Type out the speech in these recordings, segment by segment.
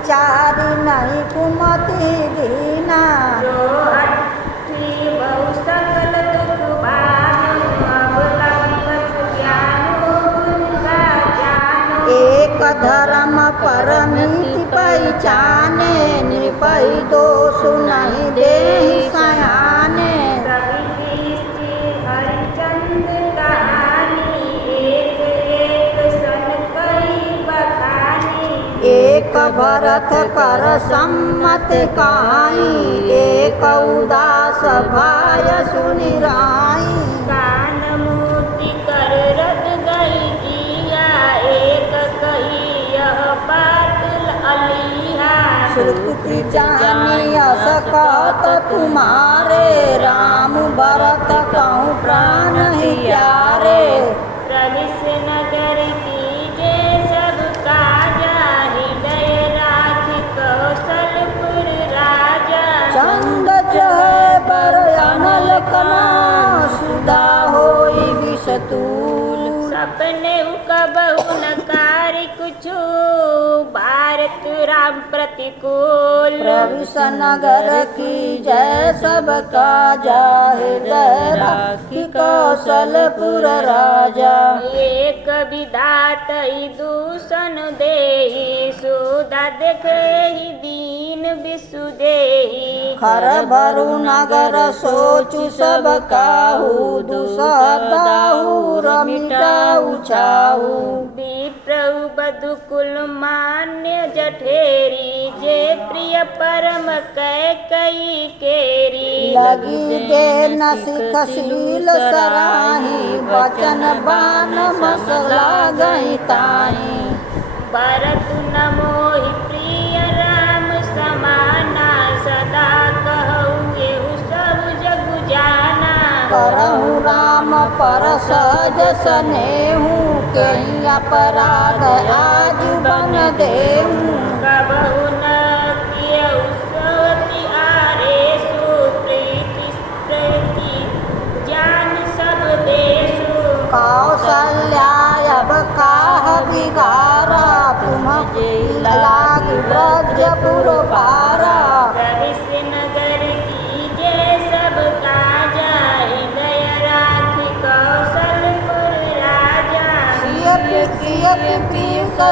विचारी नहीं कुमति दीना। जो अट्ठी बहु सकल दुख भानु, अवलंब ज्ञानो गुण का जानो। एक धर्म परमिति पहचाने, निपहि दोष नहीं देहि सयाने। कवि की श्री हरिचंद कहानी, एक एक सन कई बखानी। एक भरत कर सम्मत कहाई, एक उदास भाय सुनि राई। कान मूर्ति कर रद गई जिया, एक कही यह बात अलिहा। श्रुति जानी अस कहत तुम्हारे, राम भरत कहूँ प्राण ही प्यारे। प्रविश नगर कीजे सब काजा, हृदय राख कौशलपुर राजा। चंद जय बर अनल कना, सुधा होई विषतूल। सपने कबहु न कार्य कुछु, भारत राम प्रतिकूल। प्रविश नगर की जय सब काजा, हृदय राखी कौशलपुर राजा। एक विधातई दूषण देहि, सुधा देखे ही दीन विसुदेहि। खर भरु नगर सोचु सब काहू, दुसदाहू रमिटाऊ चाहू। विप्रभु बधु कुल मान्य जठेरी, जे प्रिय परम कैकई केरी। लगी दे न सिख शील सराही, वचन बान मसला गई ताही। भरत न मोहि प्रिय राम समाना, सदा कहूँ एहु सब जग जाना। करहु राम पर सहज स्नेहु, कहीं अपराध आज बन देहूँ। कबहु न कियउ सवति आरेषु, प्रीति प्रति जान सब देशु। कौशल्या अब काह बिगारा, तुम लाग ब्रजपुर पारा। प्रविश नगर कीजे सब काजा, हृदय राख कौशलपुर राजा।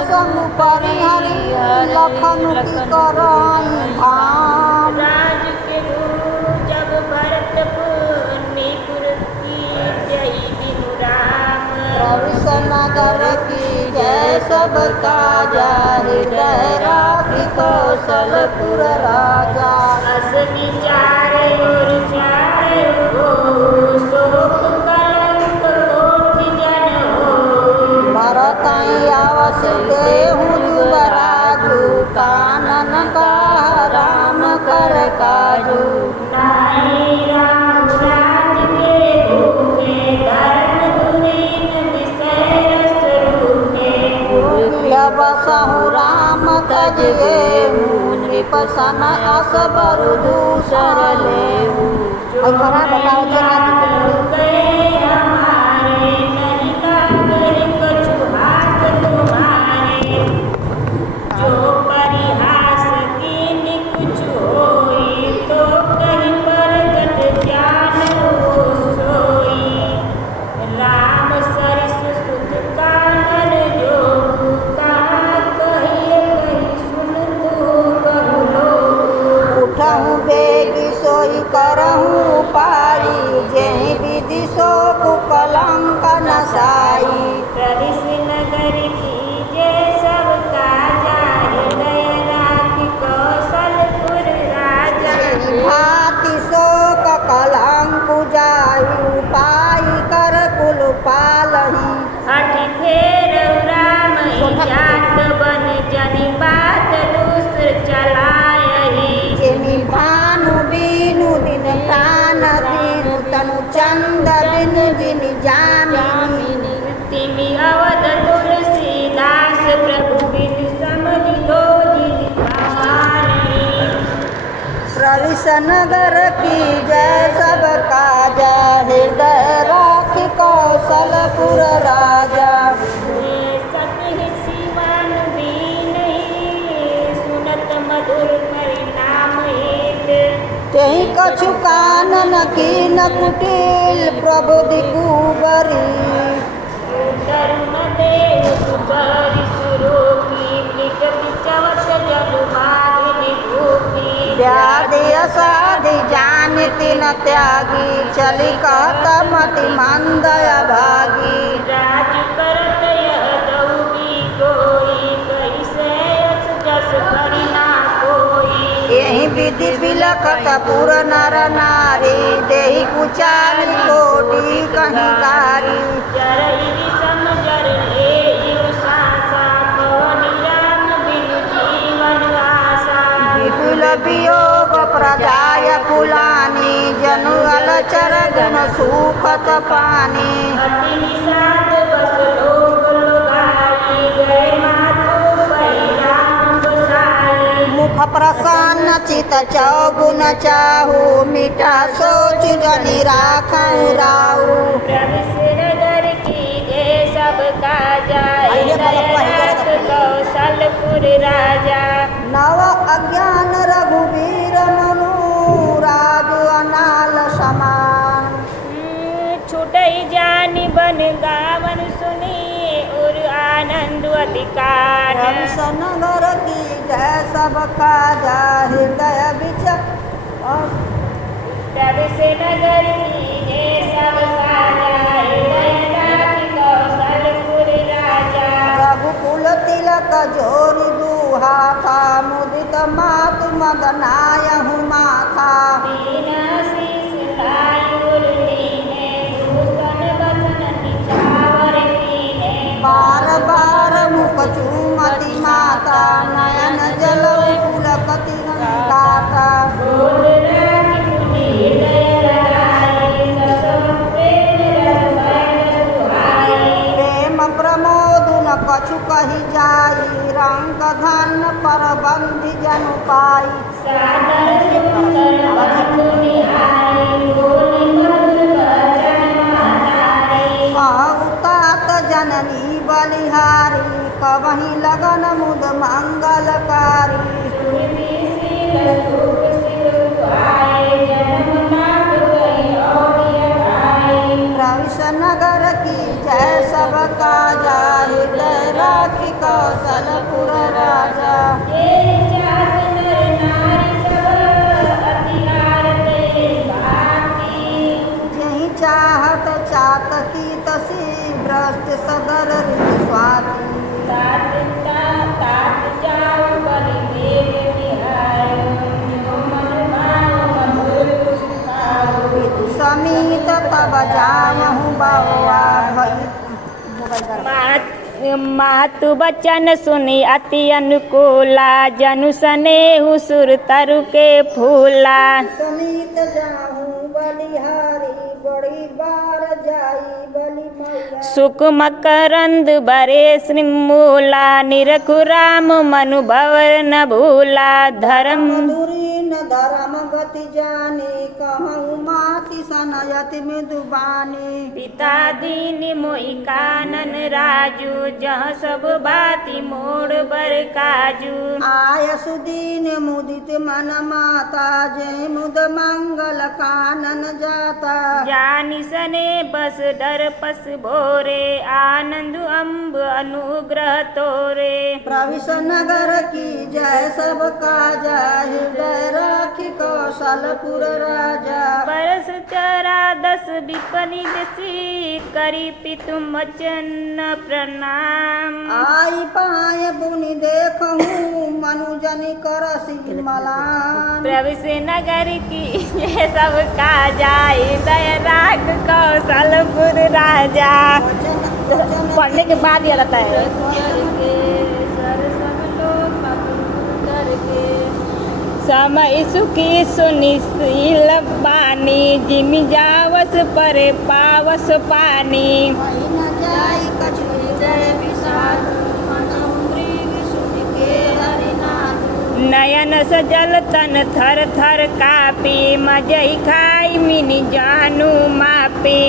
संग परिहरि लखन की कराई धाम। राज के जब भरतपुर निपुर की जय बिनु राम। प्रविश नगर की जय सब काजा, हृदय राखी कौशलपुर राजा। अस विचार और चार हो, शोक कलंक कोटि जन हो। भरत आवस देहु युवराजु, कानन कहा राम कर काजू। नाई राम राज के भूखे, धर्म धुरीन विषय रस रूखे। बसहु राम तजिए, नृप सन अस बरु दूसर लेहु। बताओ गए हमारे, नहीं काकर कछु हाथ तुम्हारे। जो परिहास कीन कुछ होई, तो कहीं परगट जान हो सोई। राम सरिस सुत कानन जोगु, कहा कहिए कही सुन तू कहु लोगु। उठहु बेगी सोई करहु पाई, जेहि विधि सो कुकलंक नसाई। प्रविश नगर कीजे सब काजा, हृदय राख कौशलपुर राजा। भाति शोक कलंक जाई, पाई कर कुल पालही। हठ फेर राम जात बन, जनि बात दूसर चलायहि। जेमि भानु बीनु दिन प्राण दीनु, तनु चंद बिनु जिन जामिनी। तिमि अवध तुलसीदास, प्रभु बिन समझ दो जिन कहानी। प्रविश नगर की जय सब काजा, हृदय राखी कौशलपुर राजा। सतहि सिवन दीनहि, सुनत तेहि कछु कानन कीन कुटिल प्रभु दिकुबरी तरुण देव सुबरी सुरोगी मृग पिचवत जल बाधिनी भूखी व्याधि असाधि जानती न त्यागी चली कहत मति मंद अभागी राज करत यह दौगी कोई कैसे यस जस करि ना कोई यही विधि बिलखत पुर नर नारी देहि कुचाल कोटि कहीं कारी जरई विषम जर लेयु सासा पवनि राम बिनु जीवन आसा विपुल वियोग प्रजाय कुलानी जनु अलचर गुण सुखत पानी अति निषाद बस लोक लोगाई गए माधो पै राम गोसाई मुख प्रसन्न चित चौगुन चाहू मीठा सोच जनि राखऊ राऊ प्रविश्र नगर की जय सब काजा रात कौशलपुर राजा नव अज्ञान रघुवीर मनु राजु अनाल समान छुटई जानी बन गावन सुनी और आनंद अधिकार नगर की जय सब काजा हृदय बिच प्रविश्र नगर की जय सब काजा रात कौशलपुर राजा रघुकुल तिलक जोरि दुहाथा मुदित मातु मदनायहु माथा बिना शीस लायुर लीने भूषण बसन निछावर कीने बार बार मुख चूमति माता नयन जल पुलकति गाता बोल राग मुनि हृदय लगाई ससुर प्रेम रस भय सुहाई प्रेम प्रमोद न कछु कही जाई रंग धन पर बंधि जनु पाई सादर सुंदर वदन निहारी बोली मधुर वचन महातारी तात जननी बलिहारी कवहि लगन मुद मंगलकारी सुरभि शील सुख सिर आए जन्म नाम गई औरिय खाए प्रविश नगर की जय सब काजा हृदय राखी कौशलपुर राजा तेरी चाहत नर नारी सब अति आरते भाती जही चाहत चातकी तसी भ्रष्ट सगर ऋतु स्वाति तात जाओ बलि देव बिहार मन भाव मधुर सुखाओ ऋतु समीत तब जामहु बउआ मातु बचन सुनी अति अनुकूला जनु सनेहु सुर तरु के फूला समीत जाहू बलिहारी बड़ी बार जाई बलि मैया सुख मकरंद बरे श्रीमूला निरखु राम मनु भवर न भूला धर्म मधुरी न धर्म गति जाने कहूँ माति सनयति मृदुबानी पिता दीन मोहि कानन राजू जह सब बाती मोड़ बर काजू आय सुदीन मुदित मन माता जय मुद मंगल कानन जाता जानि सने बस डर पस भोरे आनंद अम्ब अनुग्रह तोरे प्रविश नगर की जय सब काजा हृदय राखी कौशलपुर राजा बरस चरा दस विपनि बेसी करी पितु मचन प्रणाम आई पाए बुनि देखूं मनुजनि करसी मलान प्रविश नगर की ये सब काजा हृदय राख कौशलपुर राजा पढ़ने के बाद ये रहता है समय सुखी सुनिशील बानी जिमि जावस परे पावस पानी न जाई कछु जय विषाद मृग सुन के हरिनाथ नयन सजल तन थर थर कापी मजई खाई मिनि जानू मापी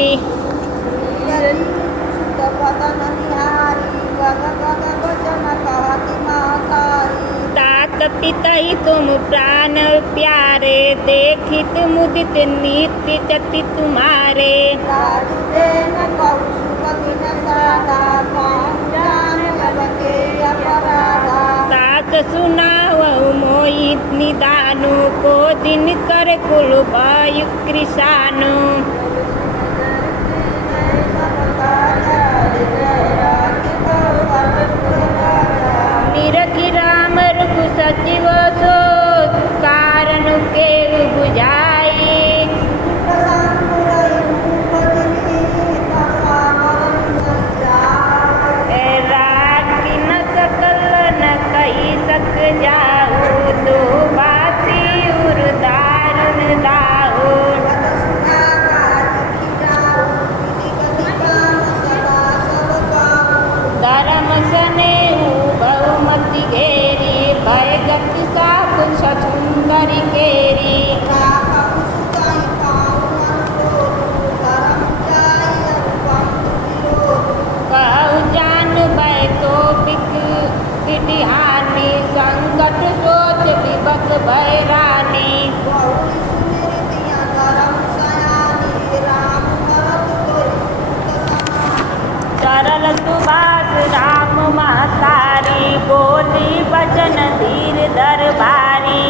बदन निहारी गद गद वचन कहती महतारी तात अति तहि तुम प्राण प्यारे, देखित मुदित नित्य चति तुम्हारे। राजुदेन कौशुक दिन सादा, कौन जान सब के अपराधा। साच सुनावहु मोहि निदानु, को दिन कर कुल वायु कृषानु। निरखि राम रघु सचिव सो, कारण के बुझाई। राखी न सकल न कही सक जाऊ, दो बाती उर दारुण दाऊ। धर्म सने बहुमति घेरी, भय गति साप छछुंदर केरी। कहु जान भय तो बिटिहानी, संकट सोच विपत भय रानी। सरल सुभाष राम महतारी, बोली वचन धीर दरबारी।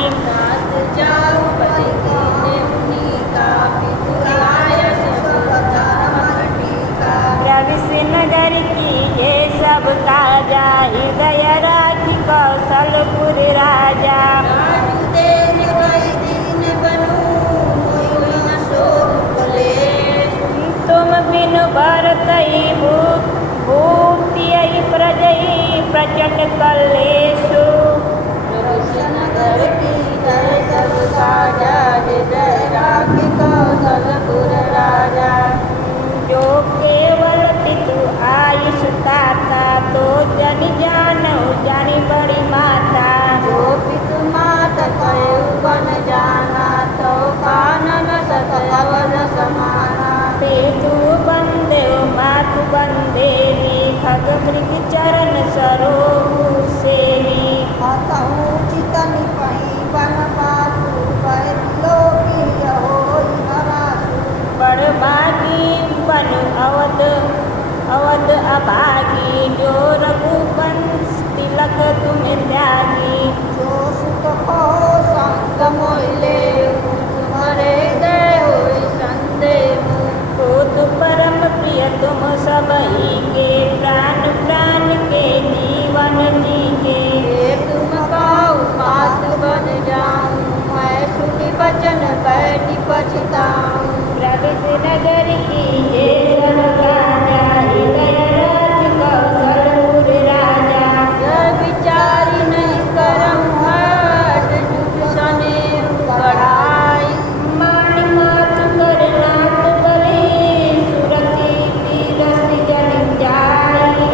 रवि नगर की ये सब काजा, हृदय राखी कौशलपुर राजा। तुम बिन भरतहि भूतियहि प्रजहि प्रचंड कलेषु। जो केवल तितु आयुष दाता, तो जन जानऊ जानी बड़ी माता। जो पितु मात कयु बन जाना, तो कानन सकल समाना। पितु बंदे मातु बंदेवी, खग मृग चरण सरोहु सेवी। हतहु चितन कहीं बन पासु, बैलोकी होई हरासु। बड़भागी बन अवध अभागी, जो रघुवंश तिलक तुम त्यागी। जो सुख हो संग मोहिले, तुम्हारे दय होई संदेह। खुद परम प्रिय तुम सबही के, प्राण प्राण के जीवन जी के। तुम काऊ मात बन जाऊं, मैं सुनि वचन बैठी पछताऊं। रवि नगर की ये सब काजा, हृदय राज कौशलपुर राजा। यह विचारी नहीं करम हट, जुट सने कढ़ाई। मानि मात कर नाथ बलि, सुरति पीरसि जन जाई।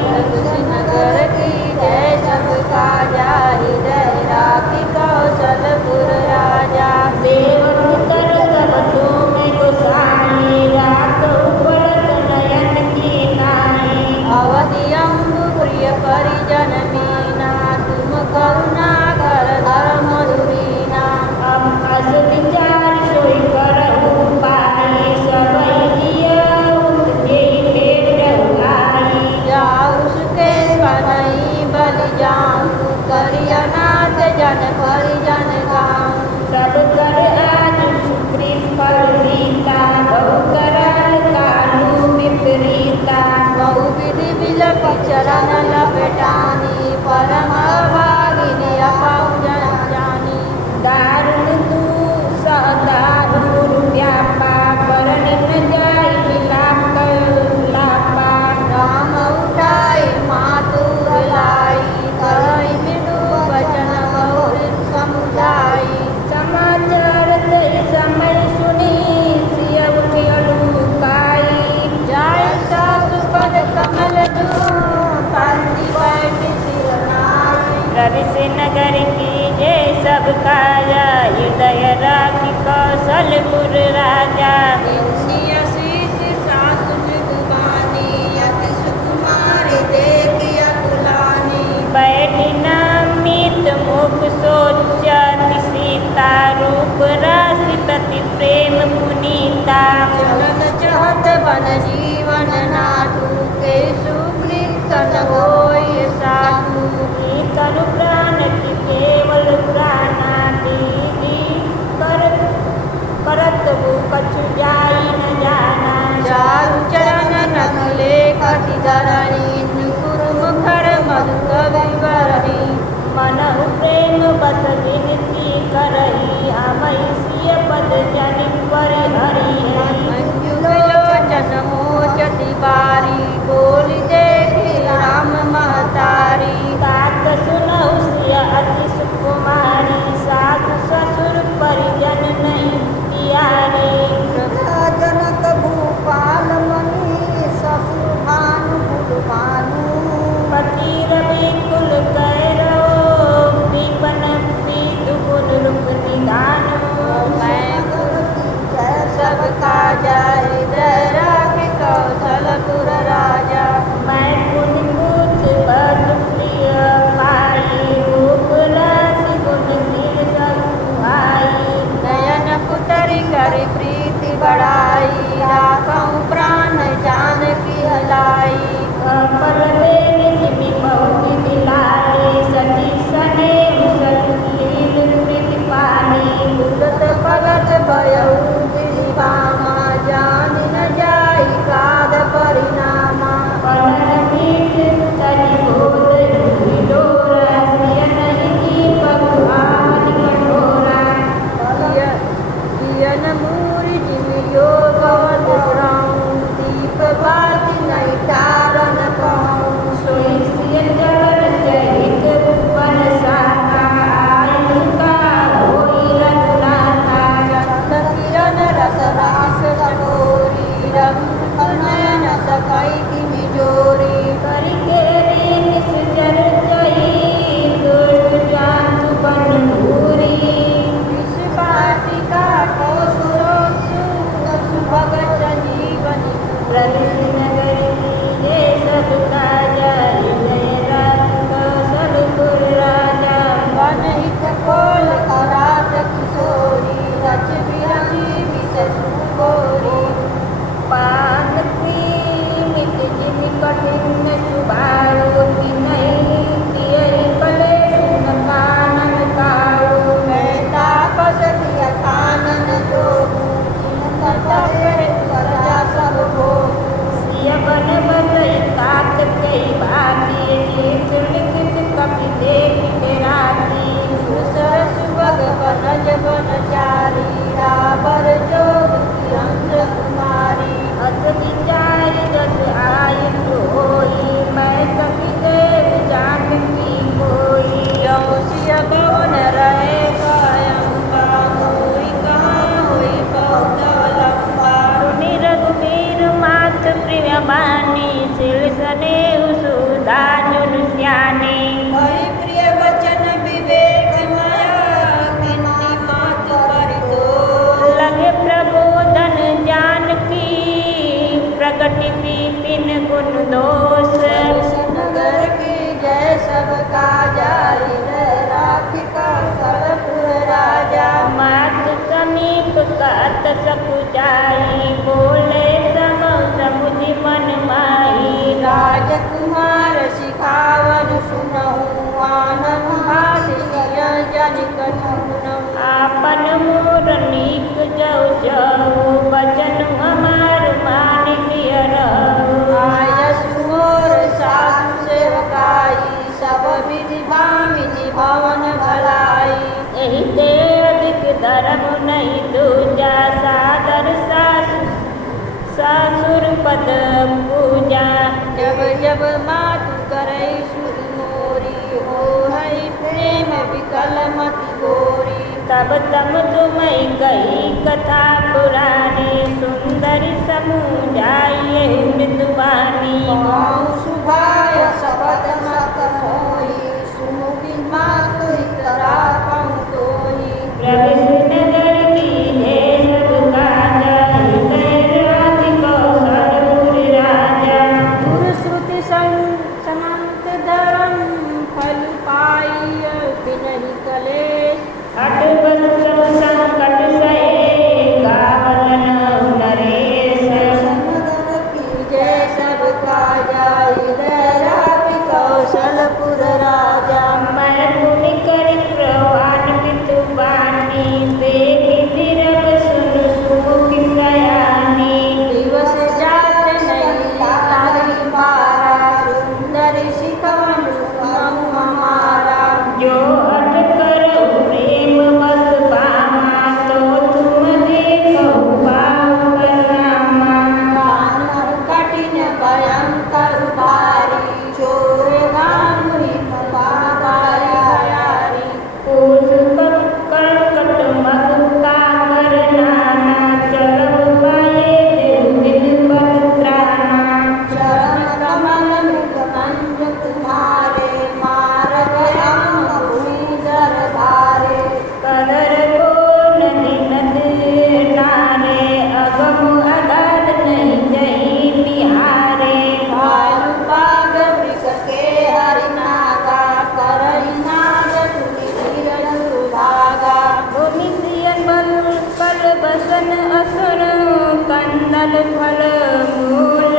नगर की जय सब काजा, हृदय राखी कौशलपुर राजा। देवक कर सब तुम गोसाई, राखौ पलक नयन की नाई। अवधि अम्बु प्रिय परिजन मीना, तुम करुणा कर धर्म धुरीना। अब अस विचार सोई करहु पाई, सबई जियउ जेहि भेट आई। जाऊ उसके बनई बलि जाऊं, करियनाथ जन परिजन गाऊं। सब कर आज सुकृत फल रीता, बहु कराल कालु विपरीता। बहु विधि बिलप चरण लपेटानी, परम भागिनी अपाऊ जन जानी। दारुण तू सदारुण व्यापा, परन न जाय विलाप लापा। राम उठाई मातु लाई, करई मृदु वचन बहु समुझाई। समाचार तई समय सुनी, सिय उठियलु काई। जाय सासु पद कमल दूं, पंथी बैठ सिर नाई। रवि नगर की जय सब काजा, हृदय राखी कौशलपुर राजा। शीश सासु मृदुबानी, अति सुकुमारी देखी अकुलानी। बैठी नामित मुख सोच बन जीवन नाथु के सुकृतन होय साधु तनु प्राण की केवल प्राणा दीदी करत वो कछु जाई न जाना चारु चरण नखले कटि धरणी नुपुर मुखर मधुर विवरणी मनहु प्रेम बस विनती करही हमई सिय पद जन परिहरि मंजुलोचन मोचति बारी बोली देखी राम महतारी तात सुनहु सिय अति सुकुमारी सासु ससुर परिजन नहीं तियारे जनक भूपाल मणि ससुर भानु भानु पति रवि कुल कैरो दीपन पीतु गुण रूप निदानो मैं सबका जाय राख कौशलपुर राजा मैं पुनि पूत बद प्रिय पाई रूप राशि गुण शील समुहाई नयन पुतरी कर प्रीति बढ़ाई राखऊं प्राण जान की हलाई पर देवी बहुत दिलाए सती सने मुसलील प्रीति पानी उदत भगत भयऊ दिलिबामा जान न जाई काद परिणामा पलन मीठ तनि बोल डोरा सिय नहीं दीपक आन कठोरा पियन मूरि जिमियो गवत ग्राऊं दीप बाति नहीं तारन कहूं सोई सिय चरण चरित वन साका आयुका होई रघुनाथा किरण रस रास सटोरी रंग नयन सकाई की मिजोरी करके रीन सुचर जई दुष्ट जातु बन भूरी विष वाटिका को सुरोसु भगत जीवनी प्रगति नगर कीजे सब काजा हृदय राज कौशलपुर राजा वन हित खोल करात किशोरी रच बिरंगी विष सुगोरी पान की मिट जिन कठिन सुबारो की नहीं तियरी कले सुन कानन कारो मैं तापस दिया कानन जोगू चिन्ह तपे प्रजा सब भोगू सिय बन बसई तात कई भाती चित लिखित कपि देख बेराती सुसर सुभग बनज बनचारी राबर जोग की अंध कुमारी अस विचार जस आय होई मैं कपि देव जानकी कोई सिय भवन रहे कायंबा होई कहाँ होई बहुत लंबा सुनि रघुवीर मात प्रिय बानी सिल सने सुधा जुन श्याने हरि प्रिय वचन विवेक माया किन्नी मात परितो लगे प्रबोधन जानकी प्रगति विपिन गुण दोष नगर की जय सबका जाई राख कौशलपुर राजा मात समीप कहत सकु जाई बोले सम समुझ मन माही राजकुमार सिखावन सुनहु आनंद भाषिया जन कछुनहु आपन मोर नीक जऊ जऊ बचन हमार मान लिय रहु आयस मोर साधु सेवकाई सब विधि भामिनी भवन भलाई एहि ते अधिक धर्म नहीं दूजा सादर सासुर पद पूजा जब जब मातु करई सुध मोरी हो हई प्रेम विकल मति गोरी तब तम तुम्हें कही कथा पुरानी सुंदरी समूह जाइए मृदुबानी पाँव सुभाय शपथ मत होई सुमुखी मातु इतरा पाँव तोई प्रविष्ट नगर की है सब काजा हृदय राज कौशलपुर राजा गुरु श्रुति समंत धर्म फल पाई बिनहि कलेश हट बस सब संकट सहे गावलन नरेश समद फल मूल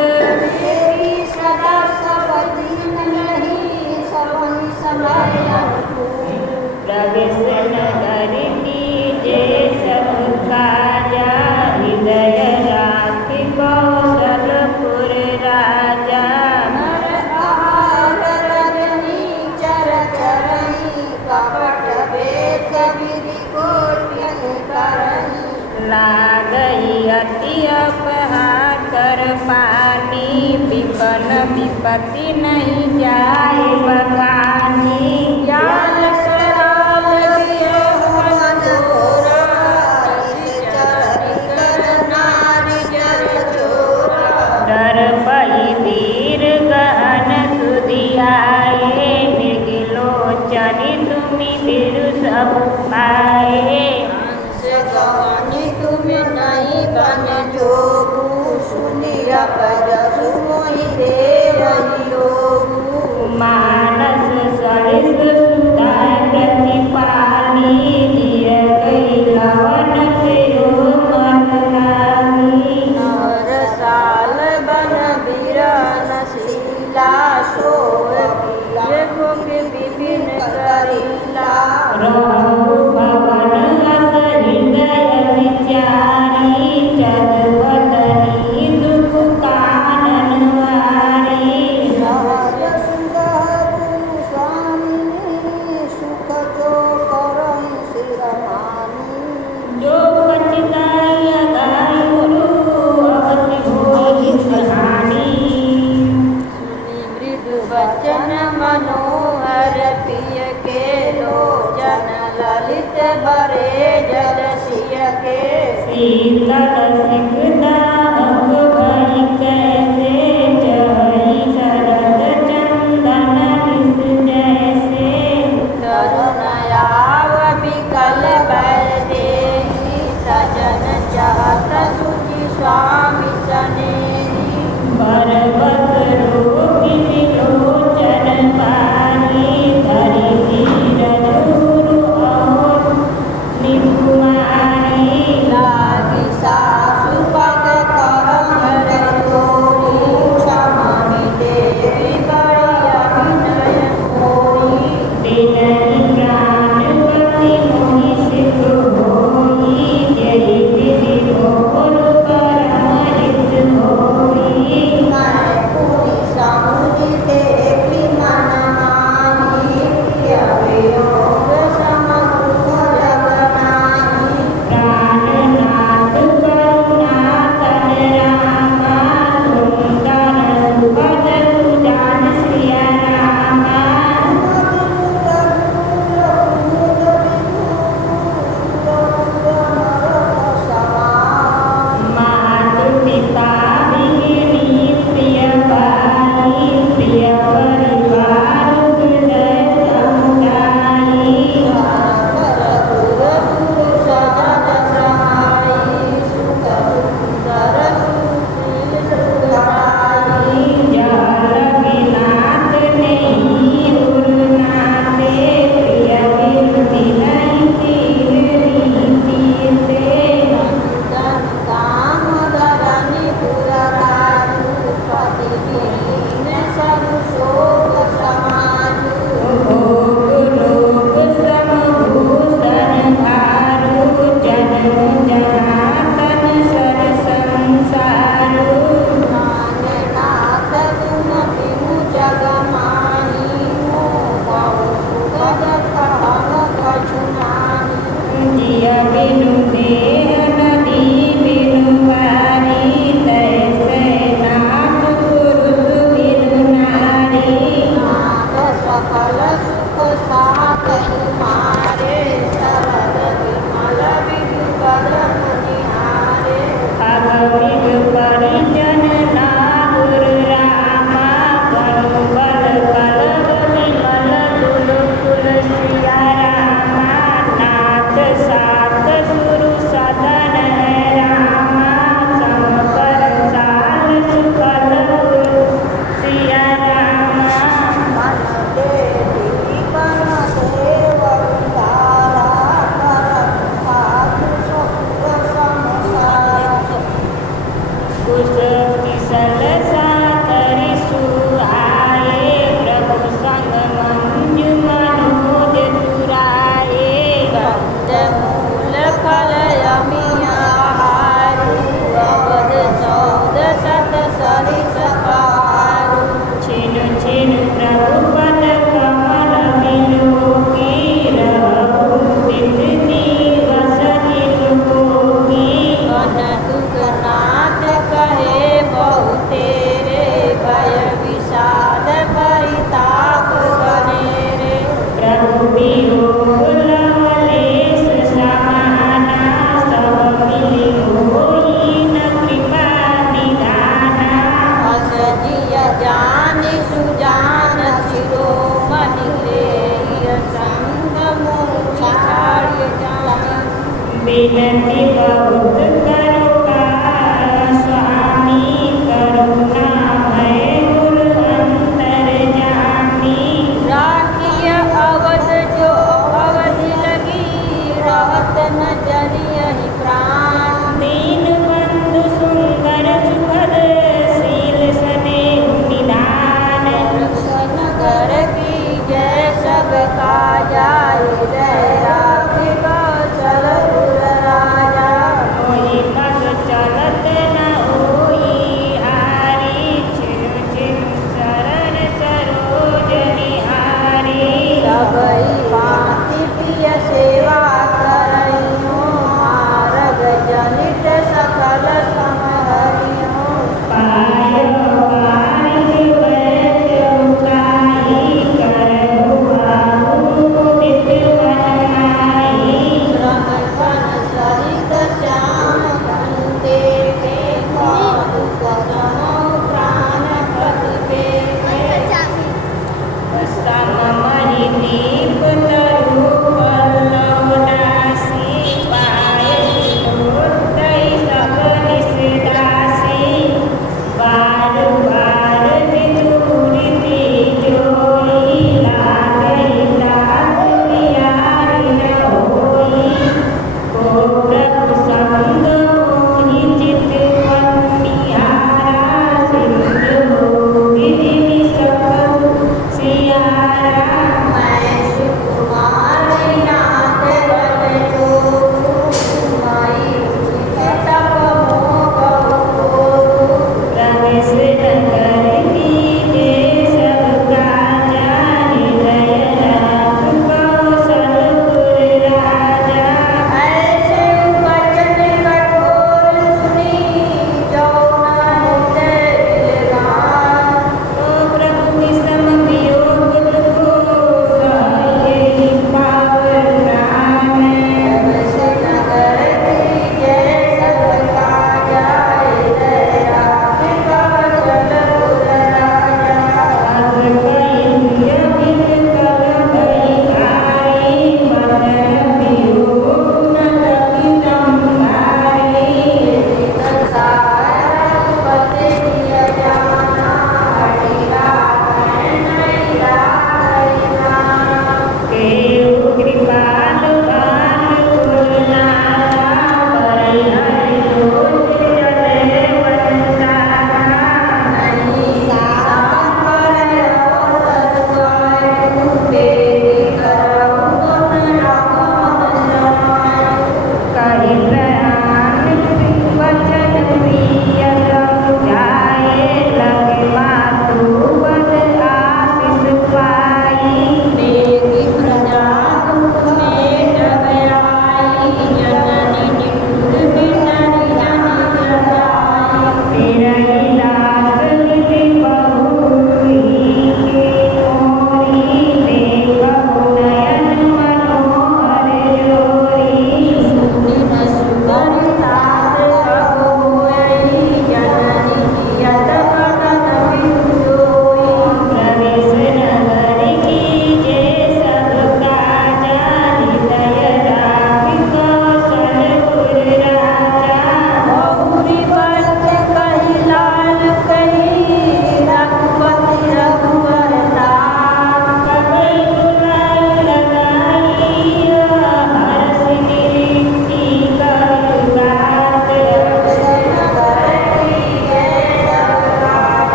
तेरी सदा सब दीन नहीं सबहि समय अनुकूल। प्रवेश नगर कीजे सब काजा हृदय राख कौशलपुर राजा। नर आहार रजनी चर चरहि कपट वेश विधि गोचन करहि। लागई अति अपहाकर पानी विपन विपत्ति नहीं जाए बखानी। ज्ञान शराब विरह घोरा इस चरहि कर नारी जर चोरा। डर पई वीर गहन सुधियाए निर्गिलोचन तुमि बिरु सब पाए। हंस गवनि तुम नहीं बन जोगु सुनिय पजसु मोहि देवहि लोगु। मानस सरिस सुधा किसल सातरिसु आए, प्रभु संग मंजु मनोज तुराए। मूल फल यमियाहारु, अवध चौद सत सरिस पहारु। छिनु छिनु प्रभु पद कमल बिलोकी, रहु दिन दिवस निलोकी। कन दुखनाथ कहे बहु तेरे, भय विषाद परिताप गनेरे। प्रभु वियोग लवलेश समाना, सब मिलि होई न कृपा निधाना। हस जिय जान सुजान शिरोमणि, लेय संग मोहि छाड़िय जान। विनती बहुत करो स्वामी, करुणामय गुरु अंतर्यामी। राखिय अवध जो अवधि लगी, रहत न जलियहि प्राण। दीन बंधु सुंदर सुखद, शील स्नेह निधान। दर्शन कर की जय सब काजा, हृदय राखि कौशल पुर राजा।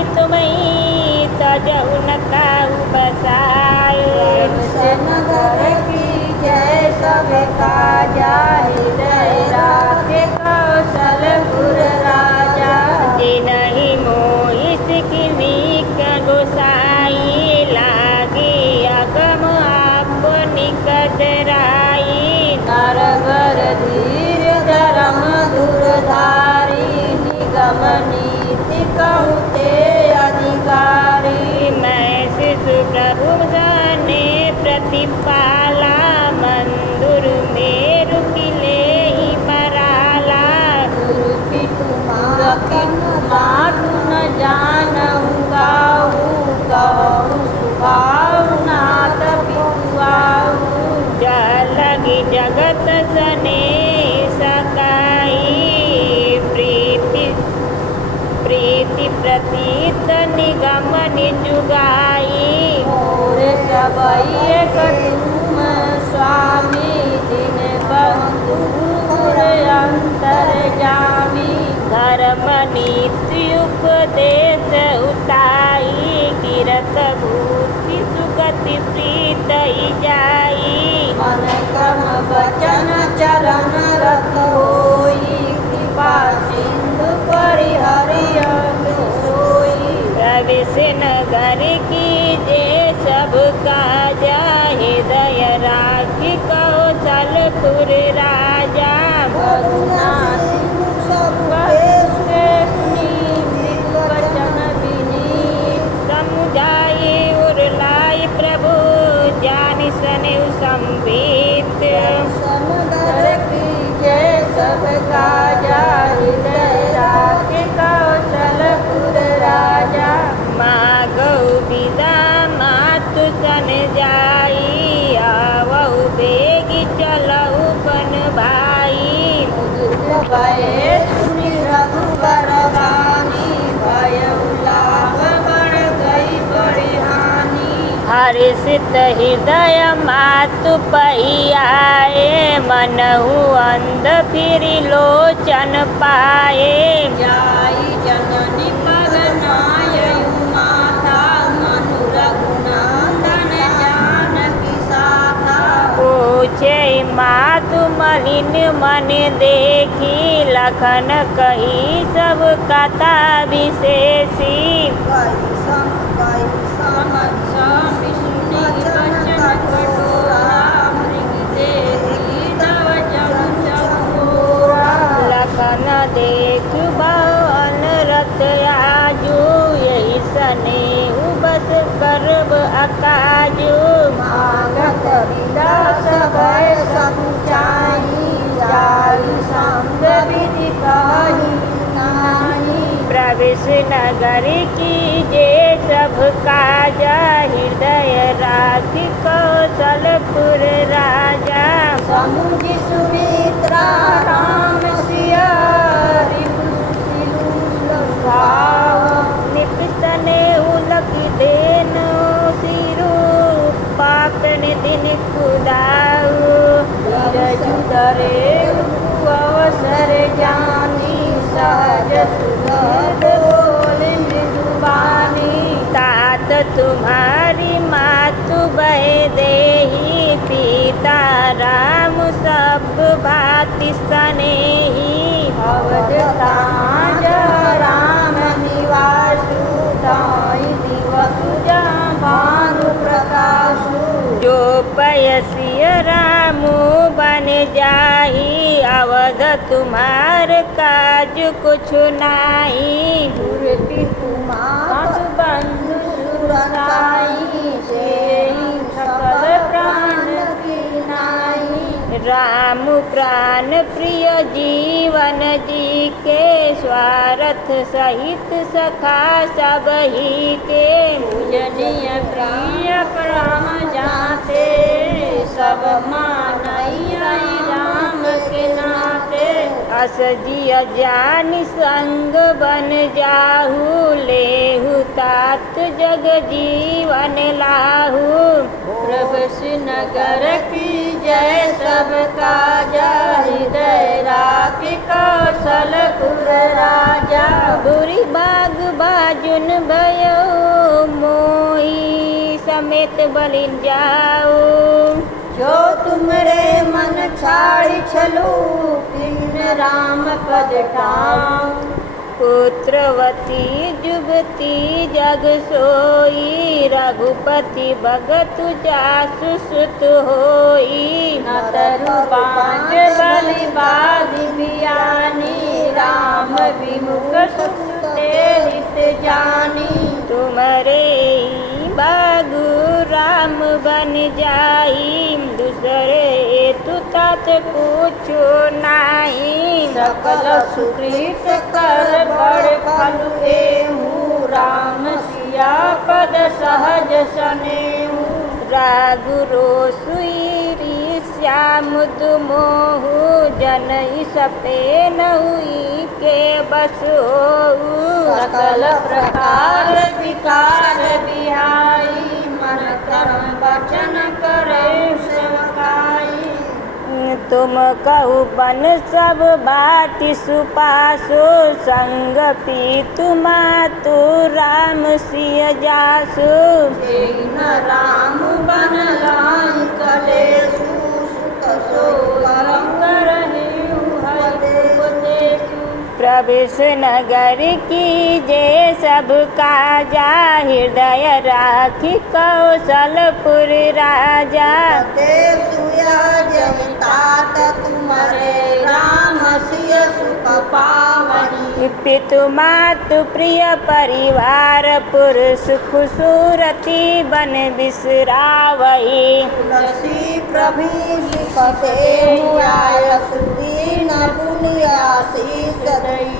जानी तुम्हें तजहु न काहू बसाए। से नगर की जय सब काजा हृदय राखे कौशलपुर राजा। जिनहि मोहिष किलिक गोसाई लागी अगम आपनि कदराई। नरवर धीर धर्म दुरधारी निगम नीति कहते अधिकारी। मैं शिशु प्रभु जाने प्रतिपाला मंदुर में रुकिले ही मराला। गुरुपि तुम्हारा मातु न जानहु गाहु कहु सुभाव नाथ पितुआहु। लगी जगत सने सकाई प्रीति प्रीति प्रतीत निगम निजुगाई। मोरे सबैये तुम स्वामी दिन बंधु अंतर जामी। धर्म नीति उपदेश उताई गिरत भूति सुगति प्रीत जाई। मन कर्म वचन चरण रत होई कृपा सिंधु परिहरि सोई। प्रवेश नगर की जे सब काजा हृदय राखी कौशलपुर राजा। करुणा सिंधु सब से सुनी मृत वचन विनीत। समुझाई उरलाई प्रभु जानि सने संबित। समदर की जय सब काजा हृदय राखे कौशलपुर राजा। मागौ विदा मातु सन जाई आवहु बेगी चलहु बन भाई। भय सुनि रघुबर वाणी भय लाभ बढ़ गई बड़ी हानि। हर्षित हृदय मातु पहियाए मनहु अंध फिर लोचन पाए। जाई जननी पग नाययु माता मनु रघुनंदन जानकी साथा। पूछे मातु मलिन मन देखी लखन कही सब कथा विशेषी। लखन देख भवन रथ आजू यही सनेहु बस करब अकाजू। मागत विलास भय सब चाही जाई संग विधि कही नाही। प्रवेश नगर की जे सब काजा हृदय राखी कौशलपुर राजा। समुझि सुमित्रा राम सिया निपितने उलकी देन सिरु पाकन दिन खुदाऊ। जुदरे अवसर जानी सहज सुगत बोले मृदुबानी। तात तुम्हारी मातु बह देही पिता राम सब भाति स्नेही। अवधताज राम निवासु ताई दिवस भानु प्रकाशु। जो पयसिय रामु बन जाही अवध तुम्हार काज कुछ नाही। मूर्ति कुमार बंधु सुरसाई सेई सकल प्राण की नाई। राम प्राण प्रिय जीवन जी के स्वार्थ सहित सखा सब ही के। पूजनीय प्रिय परम जाते सब मानैया राम के नाते। अस जिय जानि संग बन जाहू लेहु तात जग जीवन लाहू। प्रभु नगर की जय सब काजा हृदय राखी कौशलपुर राजा। बुरी बाग बार अर्जुन भयो मोही समेत बलिन जाओ। जो तुमरे मन छाड़ी छलू तीन राम पद ठाऊं। पुत्रवती जुबती जग सोई रघुपति भगत जासु सुत होई। न तरु पांच बलि बाधि बियानी राम विमुख सुते हित जानी। तुम्हारे बागु राम बन जाई दूसरे तु तात पूछो नाही। सकल सुकृत कर बड़ फल एहू राम सिया पद सहज सनेहू। रागु रोसुई श्याम तुमोहु जनई सपे नहुई के बस होऊ। सकल प्रकार विकार बिहाई मन कर्म वचन करे सेवकाई। तुम कहु बन सब बाति सुपासो संग पीतु मातु राम सिय जासु। न राम बन लाई कलेसु सुख सो परम करहिउ हरि उपदेशु। प्रवेश नगर की जे सब काजा हृदय राखी कौशलपुर राजा। तात तुम्हारे राम सिय सुख पावनी। पितु मातु प्रिय परिवार पुर सुख सूरती बन बिसरावही। तुलसी प्रभु पते आयसु दीन पुण्यासीस दई।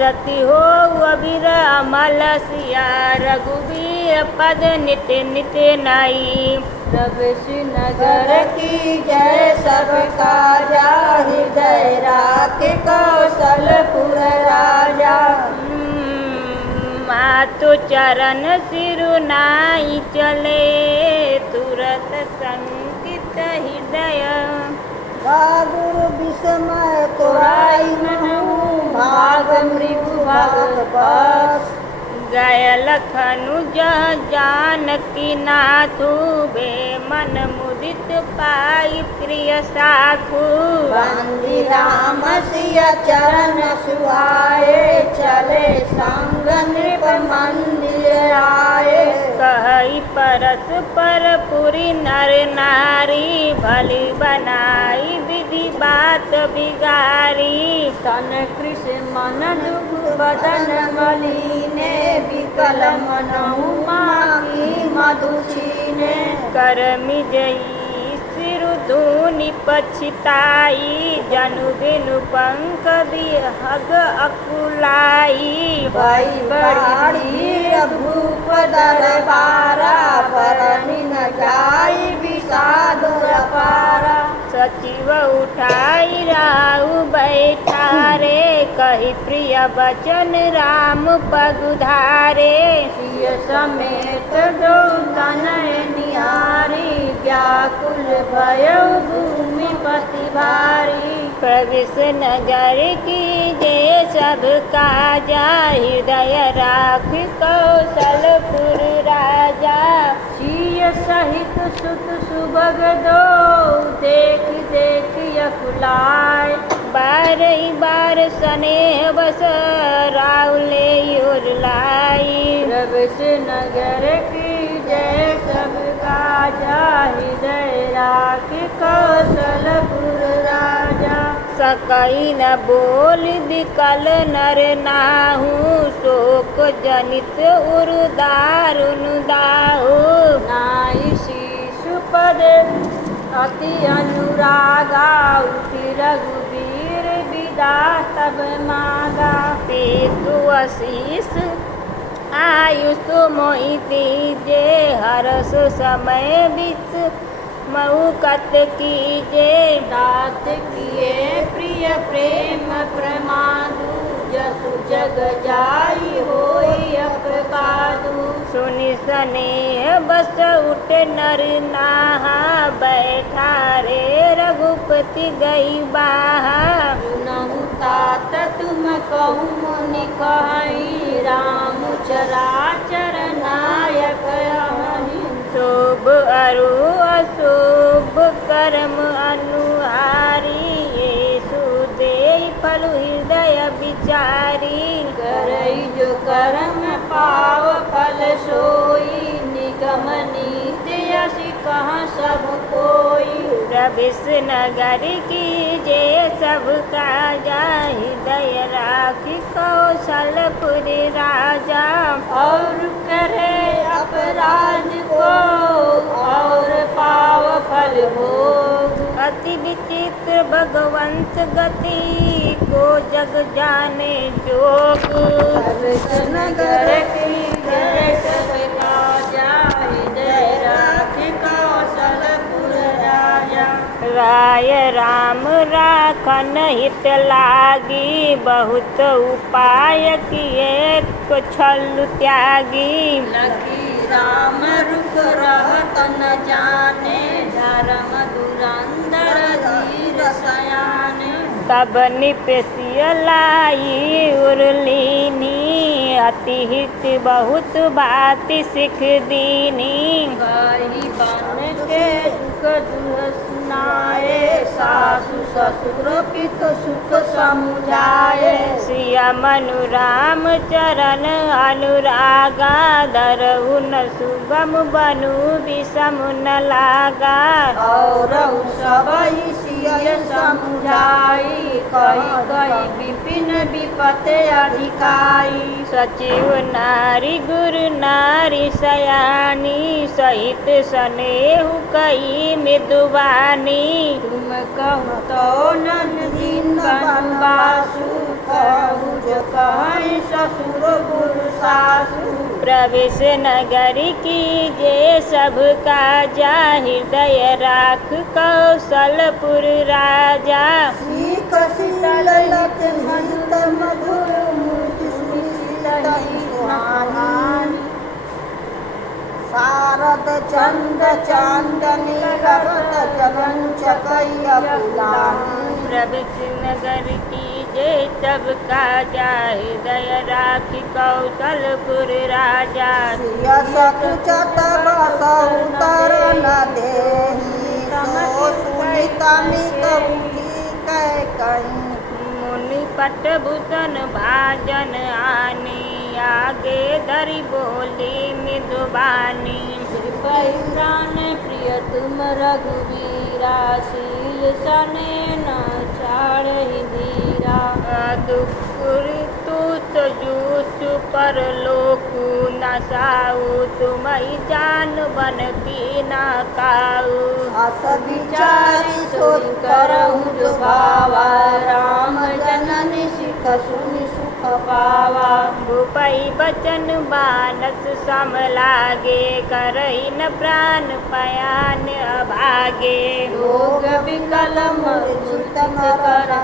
रति हो अबीर अमल सिया रघुबीर पद नित नित नाई। प्रवेश नगर की जय सब काजा हृदय राखे कौशलपुर राजा। मातु चरण सिरु नाई चले तुरत संकित हृदय। गुरु विस्मय तोराई मनहु भाग मृत्यु भाग बस। गय लखनु जह जानकी नाथु बे मन मुदित पाई प्रिय साखु। बंदी राम सिय चरण सुहाए चले संग नृप मंदिर आए। कहई परस पर पुरी नर नारी भली बनाई विधि बात बिगारी। तन कृष्ण मन दुख बदन मलिने विकल मनहु मांगी मधु छीने। करमि जई सिरु धूनि पछिताई जनु बिनु पंख बिहग अकुलाई। भई बड़ी भूप दरबारा भरनि न जाई विषाद अपारा। सचिव उठाई राहु बैठारे कही प्रिय बचन राम पगुधारे। सिय समेत दो तनय निहारी व्याकुल भयउ भूमि पति भारी। प्रवेश नगर की जे सब काजा हृदय राख कौशलपुर राजा। सिय सहित सुत सुभग दो देख देख यकुलाय। बारही बार स्नेह बस राउले योर लाई। प्रवेश नगर की जय सब काजा हृदय राख कौशलपुर राजा। सकई न बोल विकल नर नाहु शोक जनित उरु दारुन दाहु। नाई शिशु पद अति अनुरागा उठि रघुवीर विदा तब मागा। तेतु आशीष आयुष मोहि दीजे हरस समय बीत मऊकत कीजे। दात किए प्रिय प्रेम प्रमादु जसु जग जाई होई अपबादु। सुनि स्नेह बस उठ नर नाहा बैठा रे रघुपति गई बाहा। सुनहु तात तुम कहु मुनि कहई राम चराचर नायक अहिंसा शुभ अरु अशुभ कर्म अनुहारी येसु देहि फल हृदय विचारी करई जो कर्म पाव फल सोई निगम नीति यसी कहाँ सब कोई प्रविश नगर की जे सबका जा हृदय राखी कौशलपुर राजा और करे अपराध को और पाव फल भोग अति विचित्र भगवंत गति को जग जाने जोग नगर की जय सबका जाय जय राखी कौशलपुर राजा राय राम राखन हित लागी बहुत उपाय किए को छल त्यागी लखी राम रुक रहत न जाने धर्म धुरंधर धीर सयाने तब निपेशिय लाई उर्लीनी अति हित बहुत बाति सिख दीनी कही बन के दुख दुह सुनाए सासु ससुर पित सुख समुझाए सिया मनु राम चरण अनुरागा दरहु न सुगम बनु विषम न लागा और सबई सिय समुझाई कही कही विपिन विपते अधिकाई सचिव नारी गुरु नारी सयानी सहित स्नेहु कई मृदुवानी तुम कहु तो नंदीन बनवासु कहु जो कहीं ससुर गुरु सासु प्रवेश नगर की जे सबका जा हृदय राख कौशलपुर राजा सीख शील लत मधुर मूर्ति सुशीलहि सुहानी शारद चंद चांदनी रवत जगन चकैया फुलानी प्रवेश नगर की जे सबका जा हृदय राख कौशलपुर राजा सकुचत बसउतर न देहि सो सुनितमित बुद्धि कै कहीं मुनि पटभूषण भाजन आनी आगे धरि बोली मृदुबानी प्राण प्रिय तुम रघुवीरा शील सने न छाड़हि धीरा दुकुर तू जूसु पर लोकु नसाऊ तुम्हें जान बन की ना काऊ अस विचारी सोई करहु जो भावा राम जननी सिख सुनि सुख पावा भूपई बचन बानस सम लागे करही न प्राण पयान अभागे लोग विकल मूर्छित कर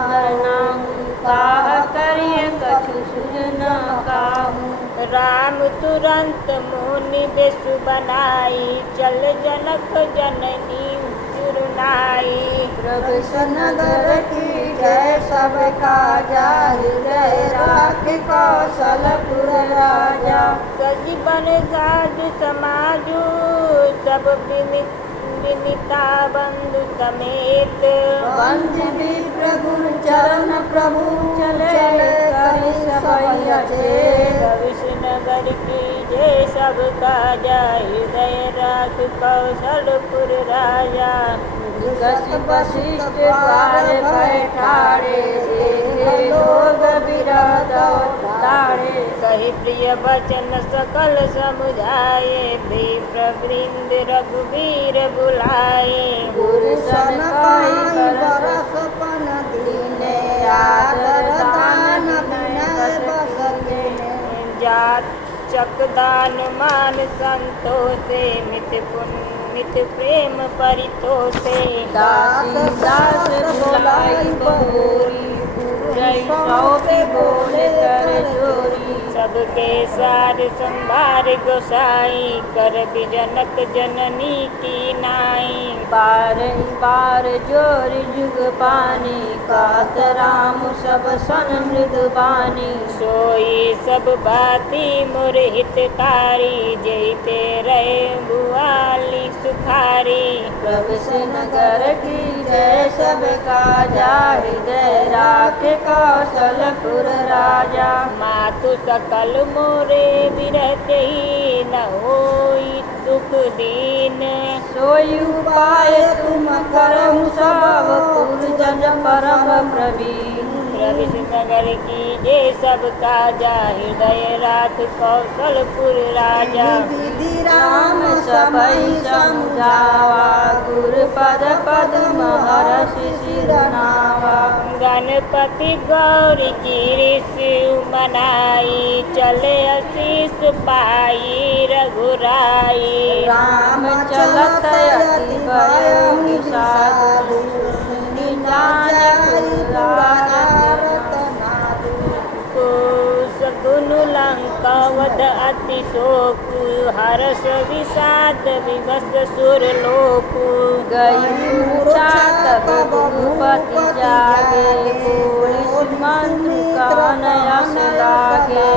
नाहु काह करिय कछु सुझ न काहू राम तुरंत मुनि बेसु बनाई चल जनक जननी चुरनाई प्रवेश नगर की जय सबका जा हृदय राख कौशलपुर राजा सजीवन साधु समाजु सब विनिता बंधु समेत वंद्य विप्र गुरु चरण प्रभु चले करि सबई अचेत प्रवेश नगर की जय सबका जा हृदय राख कौशलपुर राजा जगत वशिष्ठ द्वार बैठाड़े देखे लोग विरह ताड़े कही प्रिय वचन सकल समुझाए विप्र वृंद रघुवीर बुलाए गुरु सन कहि बरस पन दीने आदर दान विनय बस देने जात चकदान मान संतोषे मित प्रेम परितोषे दास दास बुलाई बहोरी गुरु रही सौती बोले कर जोरी। सबके सार संभार गोसाई कर जनक जननी की नाई। बार जोरी जुग पानी कात राम सब सन मृदु बानी। सोई सब बाती मोर हितकारी जयते रहे बुआली सुखारी। प्रभु से नगर की जय सब काजा हृदय राखे कौशलपुर राजा। मातु सकल मोरे विरत ही न होई दुख दीन। सोई उपाय तुम करहु सब पुर जन परम प्रवीण। प्रविश नगर की जय सब काजा हृदय राख कौशलपुर राजा। विधि राम सबई समझावा गुर पद पद्म हर्षि सिरनावा। गणपति गौरी गिरी शिव मनाई चले आशीष पाई रघुराई। राम चलत अति भयउ साधु सुनि सगुन लंका वध अति शोकु हर्ष विषाद विवश सुर लोकु। गई मूर्छा तब भूपति जागे बोले मंत्र कान यश लागे।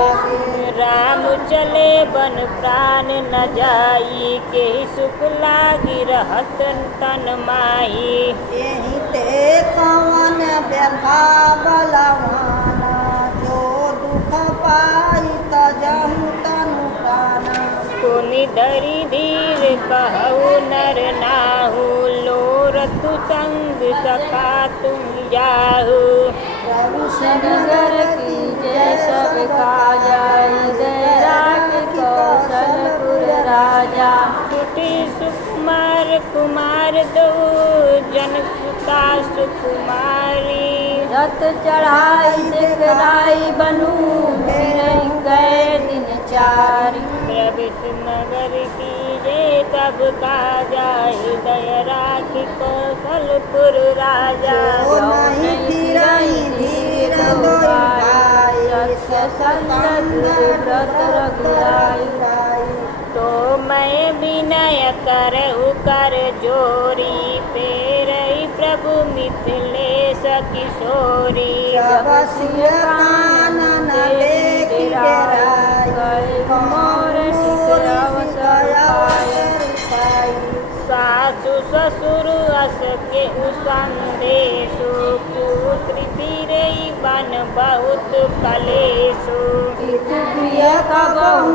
राम चले बन प्राण न जाई के सुख लागी रहत तन माही। एहि ते कवन व्यथा बलवाना जो दुख पाई तजहु तनु प्राणा। पुनि धरि धीर कहु नर नाहु लोरतु संग सखा तुम जाहु। प्रभु नगर की जय सब काजा हृदय राख कौशलपुर राजा। कुटी सुकुमार कुमार दो जनक सुकुमारी। रथ चढ़ाई दिखलाई बनु फिरहि गए दिन चारी। प्रविश नगर की जय तब काजा हृदय राख कौशलपुर राजा। नहीं फिरहि धीर दोई सत्य संत व्रत रघुराई। तो मैं विनय करहु कर जोरी पेरहि प्रभु मिथिलेश किशोरी। सब सिर कानन देखि डेराई मोर सिर अवसर पाई। सासु ससुर अस के संदेशु पुत्री फिरई बन बहुत कलेशु। प्रिय कबहु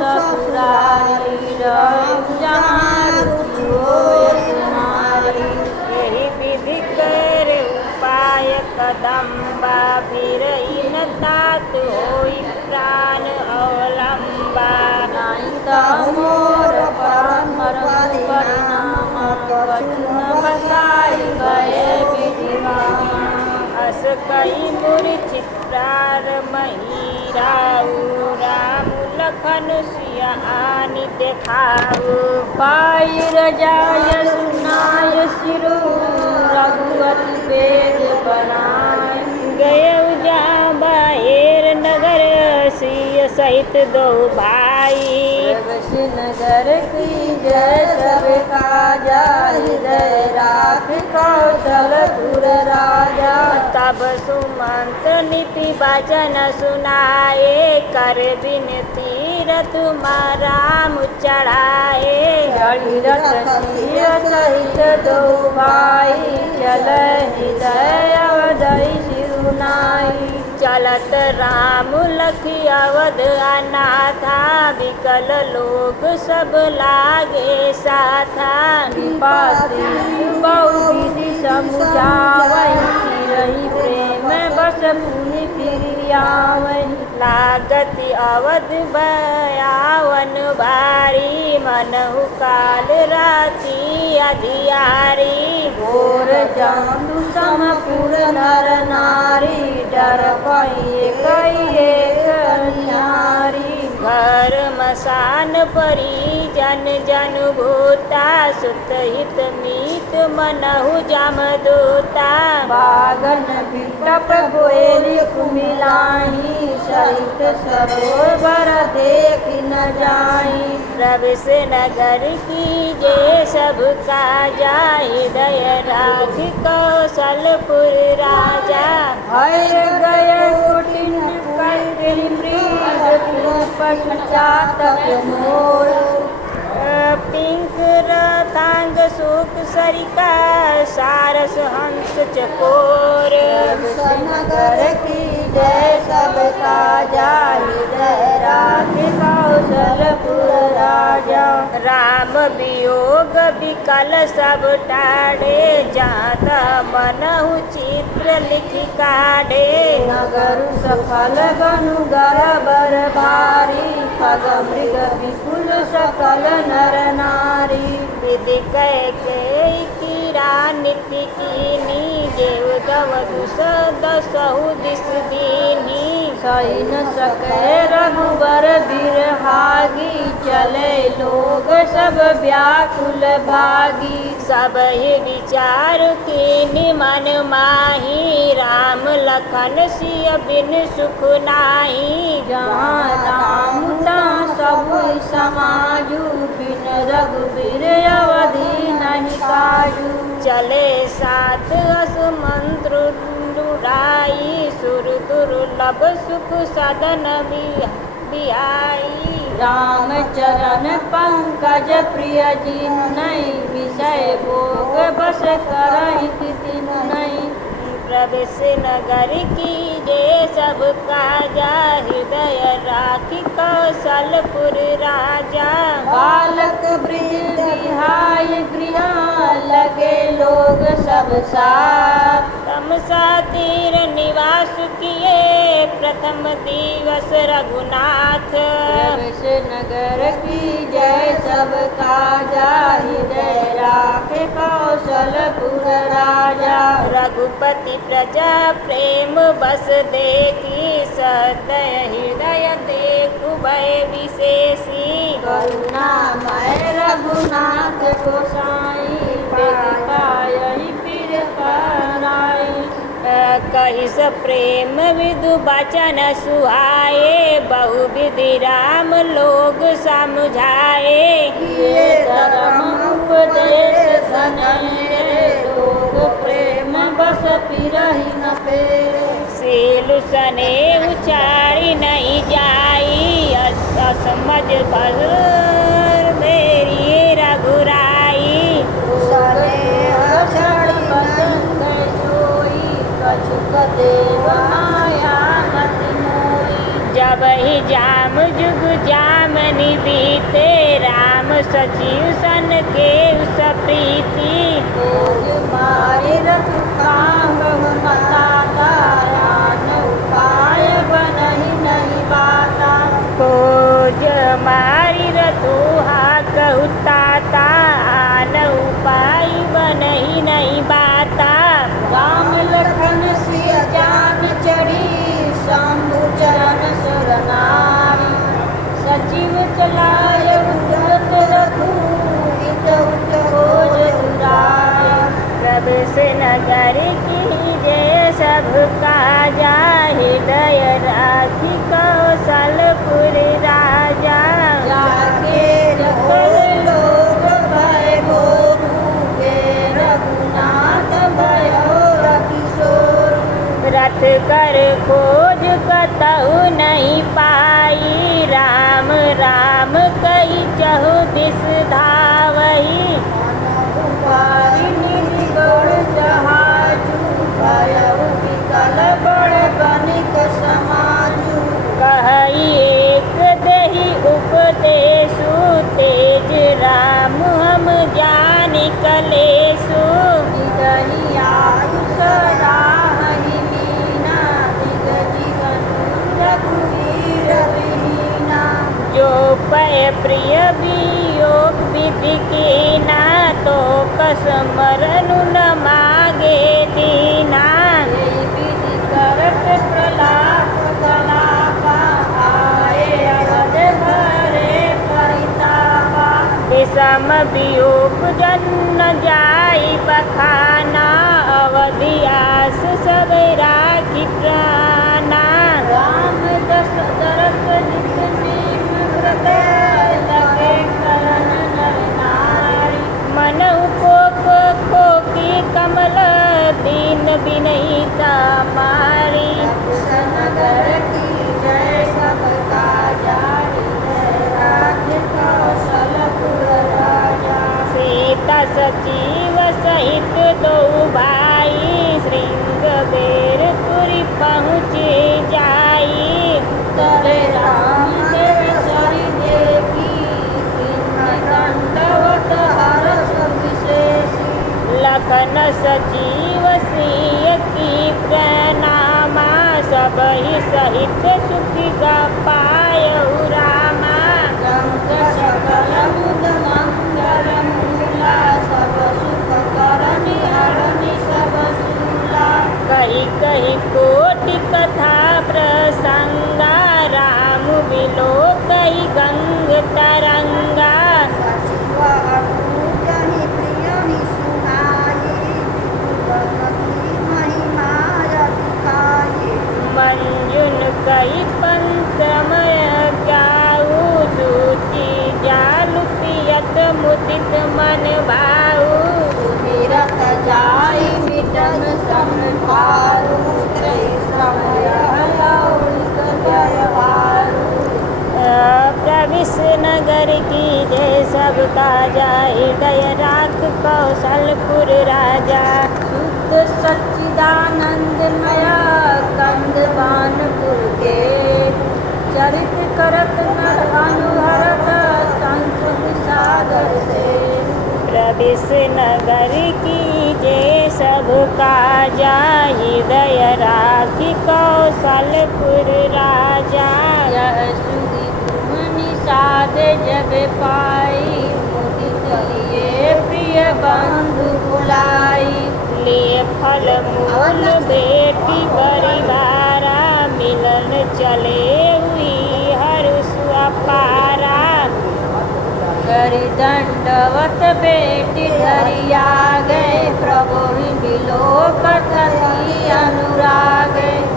ससुरारी रहु जहाँ रुचि होय तुम्हारी। यही विधि कर उपाय कदम्बा फिरई न तात होई प्राण अवलंबा। नाई त मोर परम परिणाम कछु न बताई गए विधिमान। अस कई मूर्छितार महिराऊ राम लखन सिया आनि देखाऊ। पाई रजाय सुनाय सिरु रघुपति वेद बनाय। गय बाहेर नगर सिय सहित दो भाई। प्रभु नगर की जय सब काजा हृदय राख कौशलपुर राजा। तब सुमंत नीति वचन सुनाए कर विनती रथ राम चढ़ाए। चढ़ी रथ सिय सहित दो भाई चल हृदय अवधि सिरुनाई। चलत राम लखी अवध अनाथा विकल लोग सब लागे साथा। कृपासी बहु विधि समुझावहि रही प्रेम बस पुनि फिर आवहि। लागति अवध भयावन भारी मनहु काल राति अधियारी। घोर जंतु समपुर नर नारी डर कहिए कहिए निहारी। घर मसान परी जन जन भूता सुत हित मीत चित मनहु जामदूता। बागन बिटप गोएली कुमिलाही सहित सरोवर देख न जाई। प्रवेश नगर कीजे सब काजा हृदय राख कौशलपुर राजा। हर गय कुटिन कल्पिन मृग पशु चातक मोर। पिंक रतांग सुख सरिका सारस हंस चकोर। नगर की जय सब काजा हृदय राख कौशलपुर राजा। राम वियोग विकल सब टाड़े जाता मनहु चित्र लिख काढ़े। नगर सफल बनु गहबर भारी खग मृग विपुल सकल नर नारी। विधि कह के कीरा नित्य कीनी देव दव दुस दसहु दिस दीनी। सही न सके रघुबर बिरहागी चले लोग सब व्याकुल भागी। सब ही विचार कीनी मन माही राम लखन सिय बिन सुख नाही। जहाँ राम तहाँ सब समाजू बिन रघुबीर अवधि नहीं काजू। चले साथ अस मंत्र दुराई सुर दुर्लभ सुख सदन बिहाई। राम चरण पंकज प्रिय जिनहि विषय भोग बस करहि तिन नहीं। प्रवेश नगर कीजे सब काजा हृदय राखी कौशलपुर राजा। बालक वृद्ध विहाय गृह लगे लोग सब साथ। तमसा तीर निवास किए प्रथम दिवस रघुनाथ। प्रवेश नगर की जय सब काजा हृदय राखे कौशलपुर राजा। रघुपति प्रजा प्रेम बस देखी सदय हृदय देखु भय विशेषी। करुणामय रघुनाथ गोसाई पायहि फिर कराई। कहि स प्रेम विदु बचन सुहाए बहु विधि राम लोग समझाए। किए धर्म उपदेश धनंजय लोग प्रेम बस फिरहि न फेरे। सील सने उचारी नहीं जाई असमझ भर मेरी रघुराई। सनेह छड़ी बचन गए जोई कछुक देव माया नति मोई। जब ही जाम जुग जामनि बीते राम सचिव सन के सप्रीति। भोग मारि रथ कांग मता तारान उपाय बनहि नहीं बाता। खोज मारी रतुहा कहु ताता आन उपाय बनहि नहीं बाता। राम लखन सिय जान चढ़ी शंभु चरण सुर नारी। सचिव चलाय उठत रघु हित उठ खोज दुराई। प्रवेश नगर कीजे सब काजा हृदय राखी कौशलपुर राजा। जाके रखल लोग भय भोरू गे रघुनाथ भयो किशोर। रथ कर खोज कतहु नहीं पाई राम राम कही चहु दिस धावही। कुमारी निधि गौड़ जहाजू भयउ विकल बड़ बनिक समाजू। कहि एक देहि उपदेशु तेज राम हम जानि कलेशु। निगहि आयुष राहि मीना दिग जीवन रघुवीर विहीना। जो पय प्रिय वियोग विधि कीना तो कसमरनु न मागे दीना। यही विधि करत प्रलाप कलापा आए अवध भरे परितापा। सम वियोग जन न जाई बखाना अवधियास सब राखी प्राणा राम दशरथ जित नीम व्रत लगे करन नर नारी मनहु को की कमल दीन विनयिता मारी नगर की जय सब काजा राज कौशलपुर राजा सीता सचिव सहित दो भाई श्रृंग बेरपुरी पहुँचे जाई तरे राम देव सरी देखी दंडवत हरस विशेषी लखन सजीव सिंह की प्रणामा सब ही सहित सुखी पायऊ रामा रंग सकल मुद मंगल मूला सब सुख करनि हरनि सब शूला कही कही कोटि कथा प्रसंगा राम बिलो कही गंग तरंगा सचिव अपूजहि प्रियहि सुनाई भगवती महिमा दिखाई मंजुन कई पंचमय गाऊ सूची जालु पियत मुदित मन भाऊ सुमिरत जाई मिटन संभारू त्रय समय प्रविश नगर की जय सब काजा हृदय राख कौशलपुर राजा शुद्ध सच्चिदानंदमय कंद बानपुर के चरित करत नर अनुहरत संस्कृत सागर से प्रविश नगर की जय सब काजा हृदय राख कौशलपुर राजा यह सुधि तुम निषाद जब पाई मुदित लिए प्रिय बंधु बुलाई लिए फल मूल बेटी परिवारा मिलन चले हुई हर सुअपारा करि दंडवत बेटी धरिया गए प्रभु बिलोकत अनुराग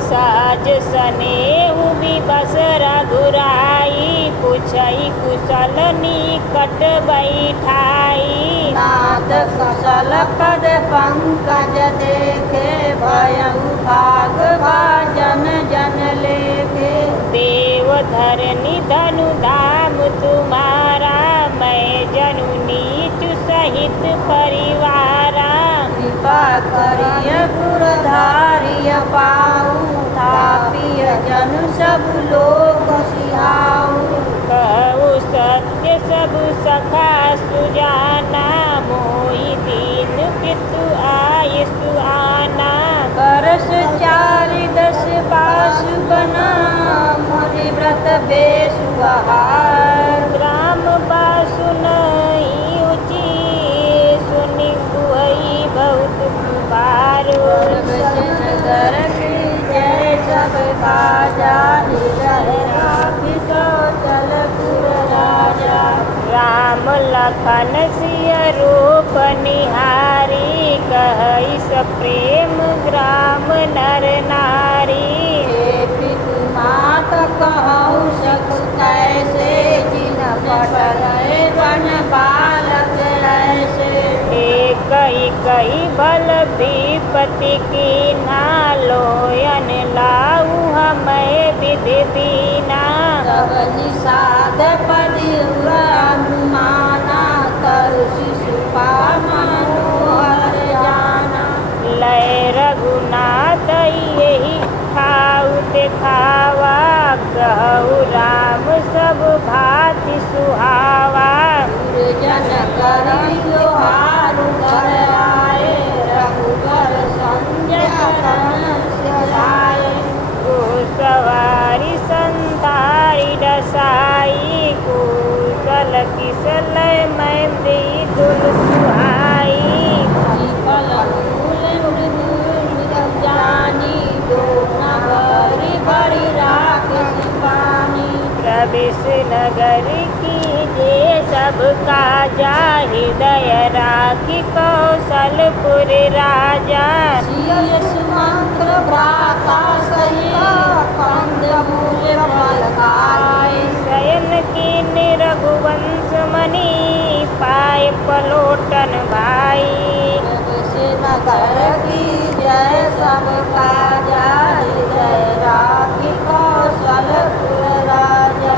साज स्नेहु विवश रघुराई पुछई कुशल निकट बैठाई नाथ कुशल पद पंकज देखे भयउ भाग भाजन जन लेखे देव धरनी धनु धाम तुम्हारा मैं जनु नीचु सहित परिवारा कृपा करिय गुरधारिय पाऊ तापिय जनु सब लोक सिहाऊ कहु सत्य सब सखा सुजाना मोहि दीन पितु आय सुहाना बरस 410 बासु बना मोहि व्रत बेसु आहार ग्राम बासु नहीं उची सुनि गुहई बहुत कुबारो नगर की जय सब काजा हृदय राखि कौशलपुर राजा राम लखन सिय रूप निहारी कहई स प्रेम ग्राम नर नारी हे पितु मात कहु सक कैसे जिन पटले बन बालक ऐसे कई कई बल विपति की नालोयन लाऊ हमें विधि दीना तब निषाद पदि अनुमाना तरु शिशुपा मनोहर जाना लय रघुनाथ यही खाऊ दिखावा कहु राम सब भाति सुहावा जन करी लोहारु घर आए रघुबर संजय करण सिधाए सवारी संतारी रसाई कुशल किसल मैं मृदुल सुहाई फल मूल मृदु जानी दो नगरी बड़ी राख पानी प्रभु प्रवेश नगर की जे सबका जा हृदय राखी कौशलपुर राजा शीयस मंत्र भ्राता सहित कंदमूल फलकाय शयन की रघुवंश मणि पाय पलोटन भाई से नगर की जय सबका जय जय राखी कौशलपुर राजा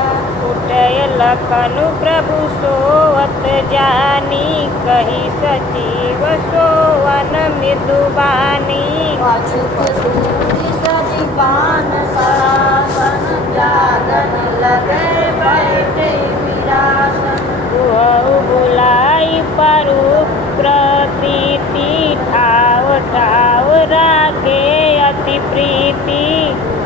उठय लखन प्रभु सोवत जानी कही सजीव सोवन मृदुबानी अछुत दूरी सजीवान सरासन जागन लगे बैठे विरासन दुहु बुलाई परु प्रतीति ठाव ठाव राखे अति प्रीति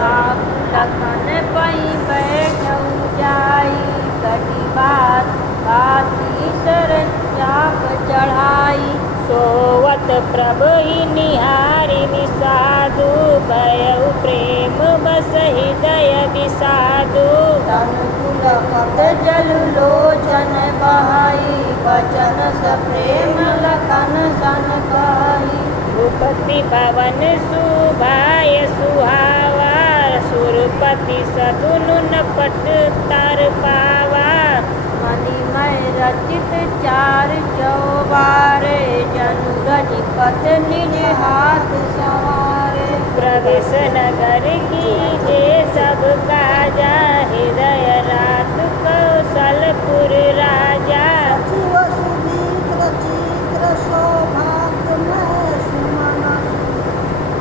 आप लखन पई बैठऊ जाई कटी बात बाती सर चाप चढ़ाई सोवत प्रभु निहारि निसाधु भयउ प्रेम बस हृदय विषादु तन पुलकत जल लोचन बहाई वचन स प्रेम लखन सन कहाई भूपति भवन सुभाय सुहावा सुरपति सदुनु नपट तर पावा मणिमय रचित चार चौबारे जनु गजपत निज हाथ सवारे प्रवेश नगर की जे सब काजा हृदय रात कौशलपुर राजा शिव सुमित्र चित्र सौभाग्यमय सुमन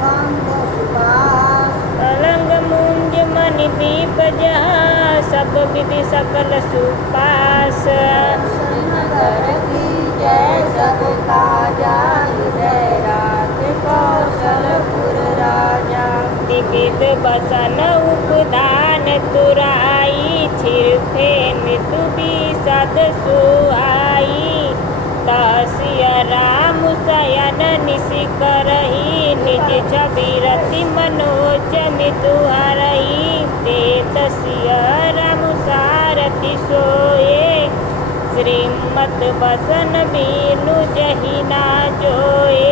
कांत सुबास पलंग मुंज मणि दीप जहाँ सब विधि सकल सुपास नगर की जय सब काजा हृदय रात कौशलपुर राजा विविध बसन उपधान तुराई छिरफे मृदु विशद सुहाई तहसिय राम शयन निशि करही निज छवि रति मनोज मितु हरही देत सिय राम सारथि सोए श्रीमत बसन बीनु जहिना जोए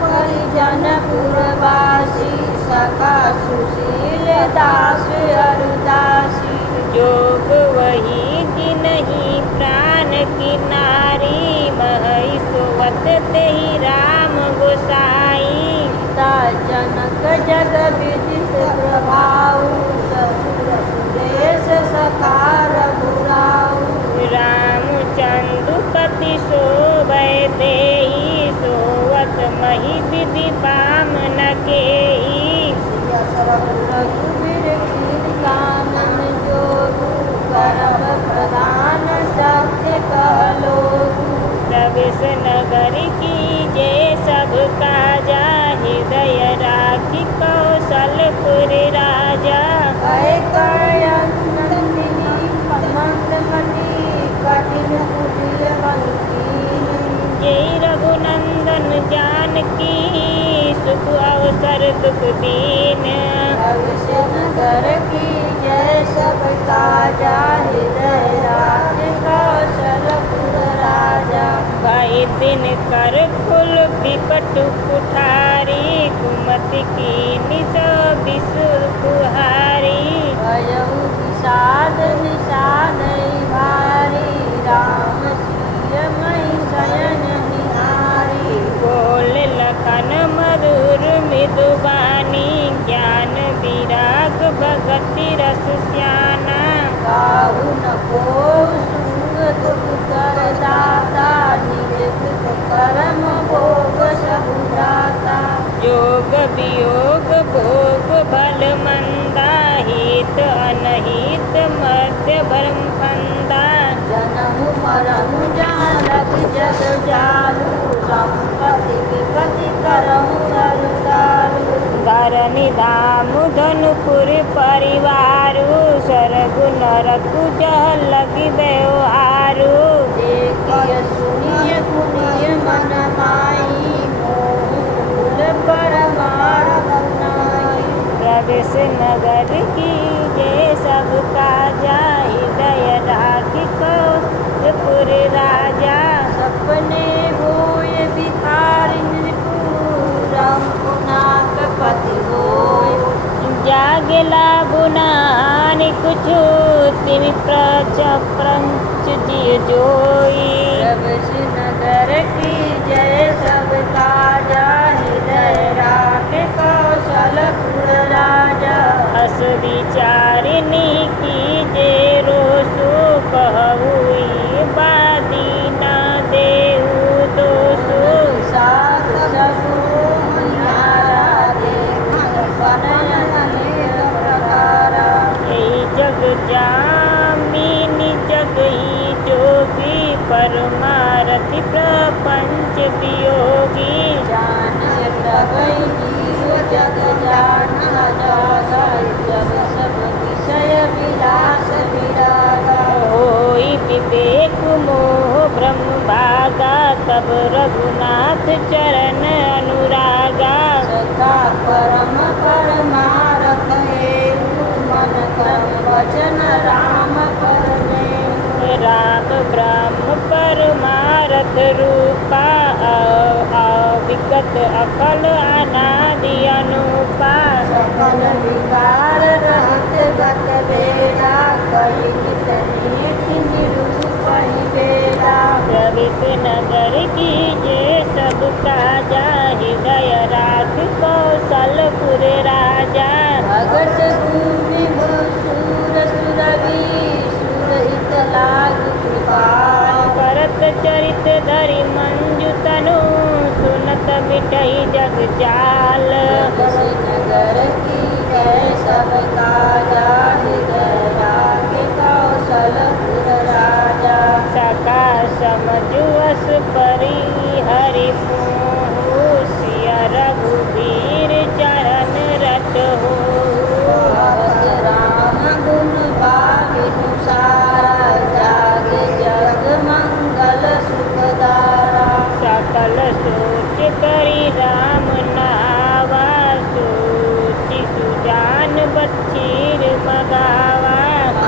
परिजन पुरवासी सखा सुशील दास अरुदासी जोग वही जिनहि प्राण की नारी महई सोवत तेहि राम गोसाई ता जनक जग विदित प्रभाऊ ससुर सुरेश सखा रघुराऊ रामचंद्रपति शोभय देहि सोवत मही विधि बामन केहि रघुवीर कीर कानन जोगु करम प्रदान सत्य कहलोगु प्रवेश नगर की जे सब काजा हृदय राखी कौशलपुर राजा कैकयनंदिनी मंदमती कठिन कुटिल बंकीनी जय रघुनंदन जानकी सुख अवसर दुख दीन भविष्य नगर की जय सब काजा हृदय राज कौशलपुर राजा भाई दिन कर फुल विपटु कुठारी कुमति की निस विसु कुहारी भयउ विषाद निषाद भारी राम सिय मई शयन निहारी बोल लखन मधुर मृदुबानी ज्ञान विराग भगति रस श्याना काहु न को सुंग दुख कर दाता निज दुख कर्म भोग सब दाता योग वियोग भोग भल मंदा हित अनहित मध्य भरम फंदा जन्म मरण जानक जग जालू संपत्ति विपत्ति करहु अरुदालू धरनी धाम धनुपुर परिवारु सरगु नरकु जह लगी व्यवहारु देखिय सुनिय पुनिय मन माई मोह फूल परमार बनाई प्रवेश नगर की जे सब जो तिनि प्रपंच जिय जोई। प्रभु नगर की जय सबका जा हृदय राखे कौशलपुर राजा। अस विचारिणी की जे रोसु कहूई बादी न देहु दोसु। सास ससुर न्यारा देखन बनयन अनेक प्रकारा। यही जग जामिनी जग ही जोगी परमारथि प्रपंच वियोगी। जाने प्रभु जीव जग जाना जागा जब सब विषय विलास विरागा। होई विवेक मोह ब्रह्म भागा तब रघुनाथ चरण अनुरागा। सदा परम परमारथ हेतु मन कर्म वचन राम करने। राम ब्रह्म परमारथ रूपा अविगत अकल अनादि अनुपा। सकल विकार रहित गत वेदा कही कितने निरूप ही वेदा। प्रविश नगर की जे सब काजा हृदय राख कौशलपुर राजा। भगत भूमि सूर सुरवि सुरहित लाग कृपाल। करत चरित धरि मंजु तनु सुनत मिटहि जग जाल। प्रभु नगर की जय सबका जा हृदय राखे कौशलपुर राजा। सका समझुअस परि हरि मोहु सिया रघुवीर चरण रट हो। भगत राम गुण भाविनु सारा जागे जग मंगल सुखदारा। सकल सोच करी राम नावा सोचि सुजान बच्चीर मगावा।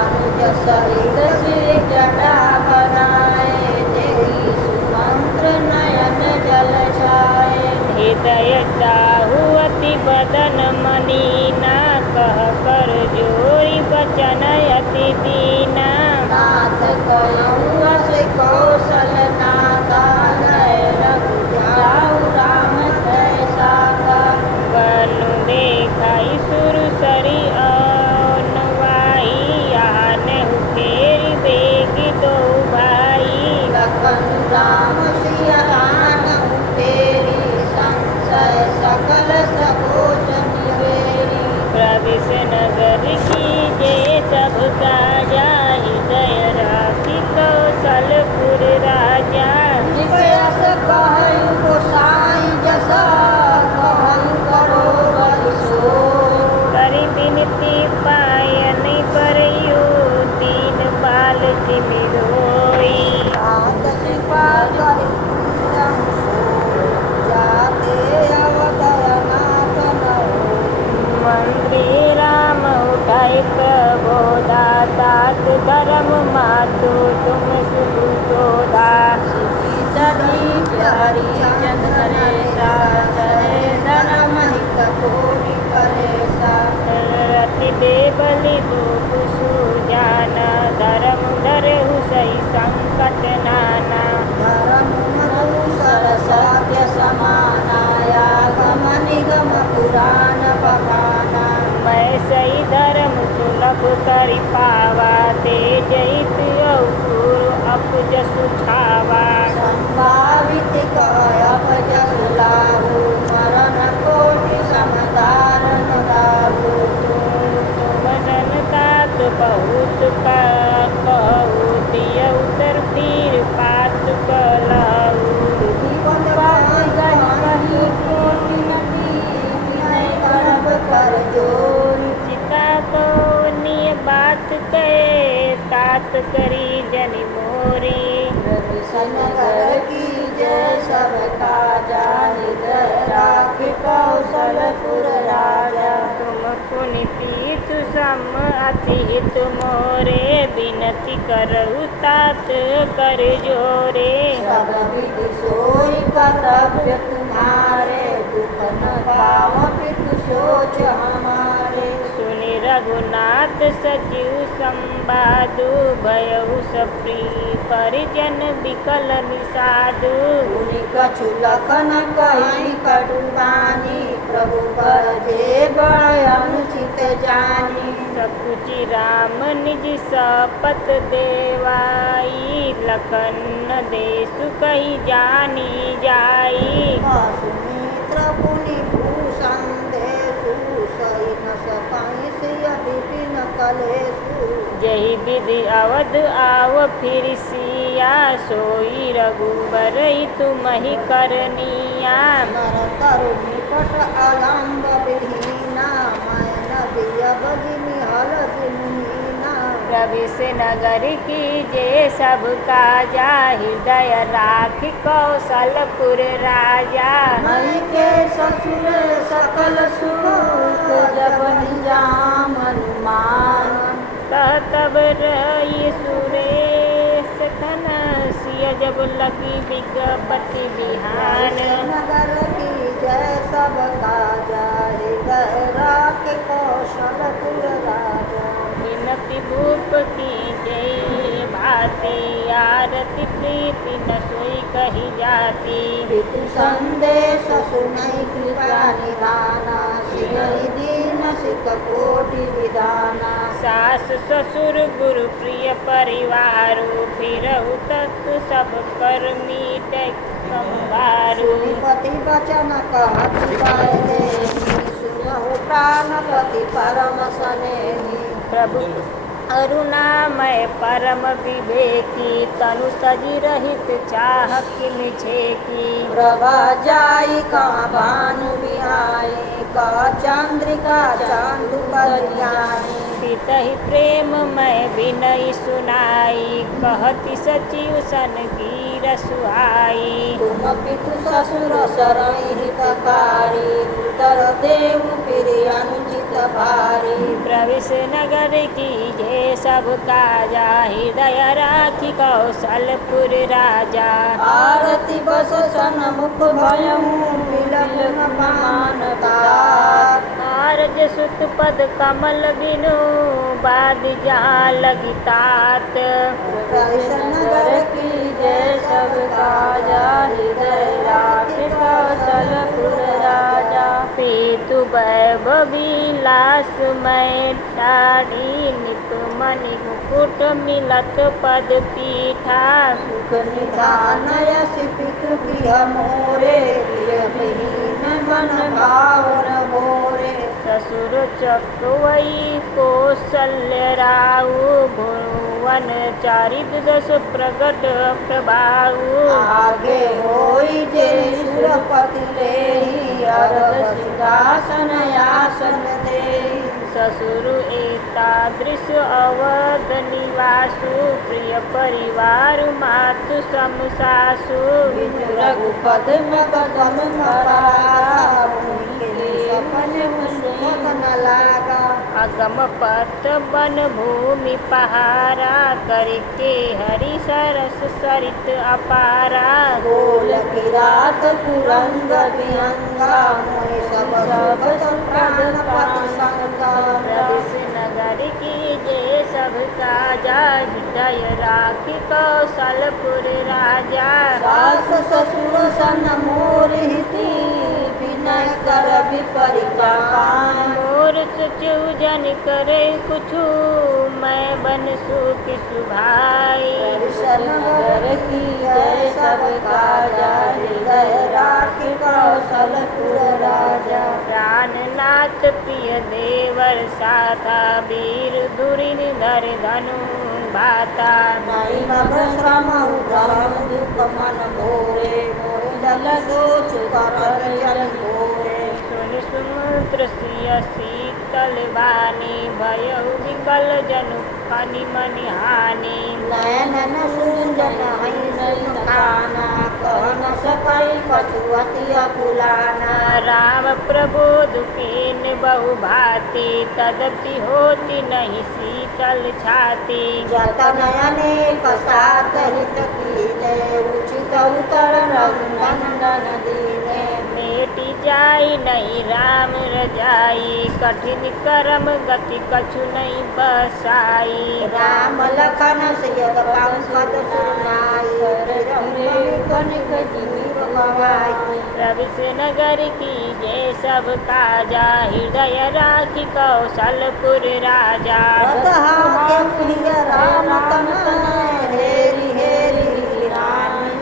अनुज सहित श्री जटा बनाए देहि सुमंत्र नयन जल छाए। हृदय दाहु अति बदन मनीना कह कर जोरी बचन अति दीना। नाथ कहूँ अस कौशल नाथा नय रघु जाऊ राम कैसा का। बनु देखाई सुर सरी अनवाई आनेहु फेरि बेगी दो भाई। लखन राम सिया राम तेरी संशय सकल सकोच निवेरी। प्रविश नगर की जे सब काजा हृदय राखी कौशलपुर राजा। जिस कहूँ गोसाई जसा कहूँ करो बलि सोई। करि बिनती पायन परयु दीन बाल तिमि रोई। तात कृपा करि पूरन सोई, जाते अवदय नाथ न होई। मंत्री राम उठाई प्रबोधा तात धर्म मातु तुम सुख शोधा। हरि चंद नरेशा चले धर्म निक कोटि कलेशा। रति देवली भूप सुजान धर्म धरहु सही संकट नाना। धर्म मधुसर सत्य समाना यागम निगम पुराण बखाना। मैं सही धर्म सुलभ करि पावा तेज हित अवगुरु अपजस उठावा। संभावित कह अपजस लाहु मरण कोटि समतारण गाहु। तुम जनतात बहुत का कहू दिय उत्तर पीर पात कलहू। जीवन बाई कही कोटि नदी विनय करब कर जोरी। चिता को निय बात कहे तात करी जनि मोरी। प्रभु नगर की जय सबका जा हृदय राखे कौशलपुर राजा। तुम पुनि तीर्थ सम अति हित मोरे बिनती करहु तात कर जोरे। सब विधि सोई कर्तव्य तुम्हारे दुख न पाव पितु सोच हमारे। सुनि रघुनाथ सचिव संवादु भयउ सप्रिय परिजन विकल निषादु मुनि कछु लखन कहीं कटुबानी प्रभु बरजे बड़ अनुचित जानी सकुचि राम निज शपथ देवाई लखन देसु कही जानी जाई सुमित्र पुनि भूषण देसु सही न सपाई से विपिन कलेसु जही विधि अवध आव फिर सिया सोई रघुबर तुमहि करनिया नर तरु निकट अलम्ब विहीना मैं नदिय बजिनी हल जिमुनीना प्रविश नगर की जे सब काजा हृदय राख कौशलपुर राजा मई के ससुर सकल सुख जब निजाम अनुमान तब रही सुरेश खन सिय जब लगी विगपति बिहान नगर की जय सब काजा हृदय राख कौशलपुर राजा विनति भूप की जय भाति आरती प्रीति न सोई कही जाती पितु संदेश सुनई कृपा निधाना सिरहि दीन सिक कोटि विधाना सास ससुर गुरु प्रिय परिवार फिरहु तत्व सब कर मीट संभारू पति वचन कहति पहले सुनहु प्राणपति परम स्नेही प्रभु अरुणामय परम विवेकी तनु तजी रहित चाह किन छेकी प्रभा जाई कहाँ भानु बिहाई कह चंद्रिका चांदु कल्याणी पितहि प्रेम मैं विनय सुनाई कहति सचिव सन गिर सुहाई तुम पितु ससुर सरई हितकारी पुत्र देव फिर अनुचित भारी प्रवेश नगर की जे सब काजा हृदय राखी कौशलपुर राजा आरती बस सन मुख भयहु मिलन मानता आरज सुत पद कमल बिनु बाद जा लगी तात प्रवेश नगर की जय सब काजा हृदय राखी कौशलपुर राजा पीतु वैभव विलास मैं ठाड़ी नित मणि मुकुट मिलत पद पीठा सुख निधान यश पितृ गृह मोरे प्रिय विहीन मन भावन भोरे ससुर चकवई कौशल्य राउ भुवन चारित दश प्रगट प्रभाऊ आगे होई जे सुरपति लेहि अरग सिंहासन आसन देहि ससुर एतादृश अवध निवासु प्रिय परिवार मातु सम सासु विनु रघुपद में गगन भरा उनके सपन सुख न लागा अगम पथ वन भूमि पहारा करके हरि सरस सरित अपारा गोल किरात कुरंग विहंगा मोहि सब सुख प्राणपति संगा प्रवेश नगर की जे सब काजा हृदय राखी कौशलपुर राजा सास ससुर सन मोर हिति विनय कर विपरीता मोर सचु जन करे कुछु मैं बन सुख सुभाई नगर की जय सब काजा हृदय राखी कौशलपुर राजा प्राणनाथ प्रिय देवर साथा वीर धुरि धर धनु भाता नहीं मग श्रम उग्रहण दुख मन भोरे मोहि जल सोच कर जल भोरे सुन सुमुद्र सिय शीतल वाणी भयउ विकल जनु फनि मनि हानि नयन न सूंजन हई सुन काना कह न सकई कछु अति अकुलाना राम प्रबोध कीन बहु भांति तदपि होती नहीं शीतल छाती जतन अनेक सात हित कीने उचित उतर रघुनंदन दीने मेटी जाई नहीं राम रजाई, कठिन करम गति कछु नहीं बसाई। राम लखन सियत पंकज सुनाई, कनिक जीव गवाई। रवि से नगर की जय सब काजा, हृदय राखी कौशलपुर राजा। राम तन हेरी हेरी रानी,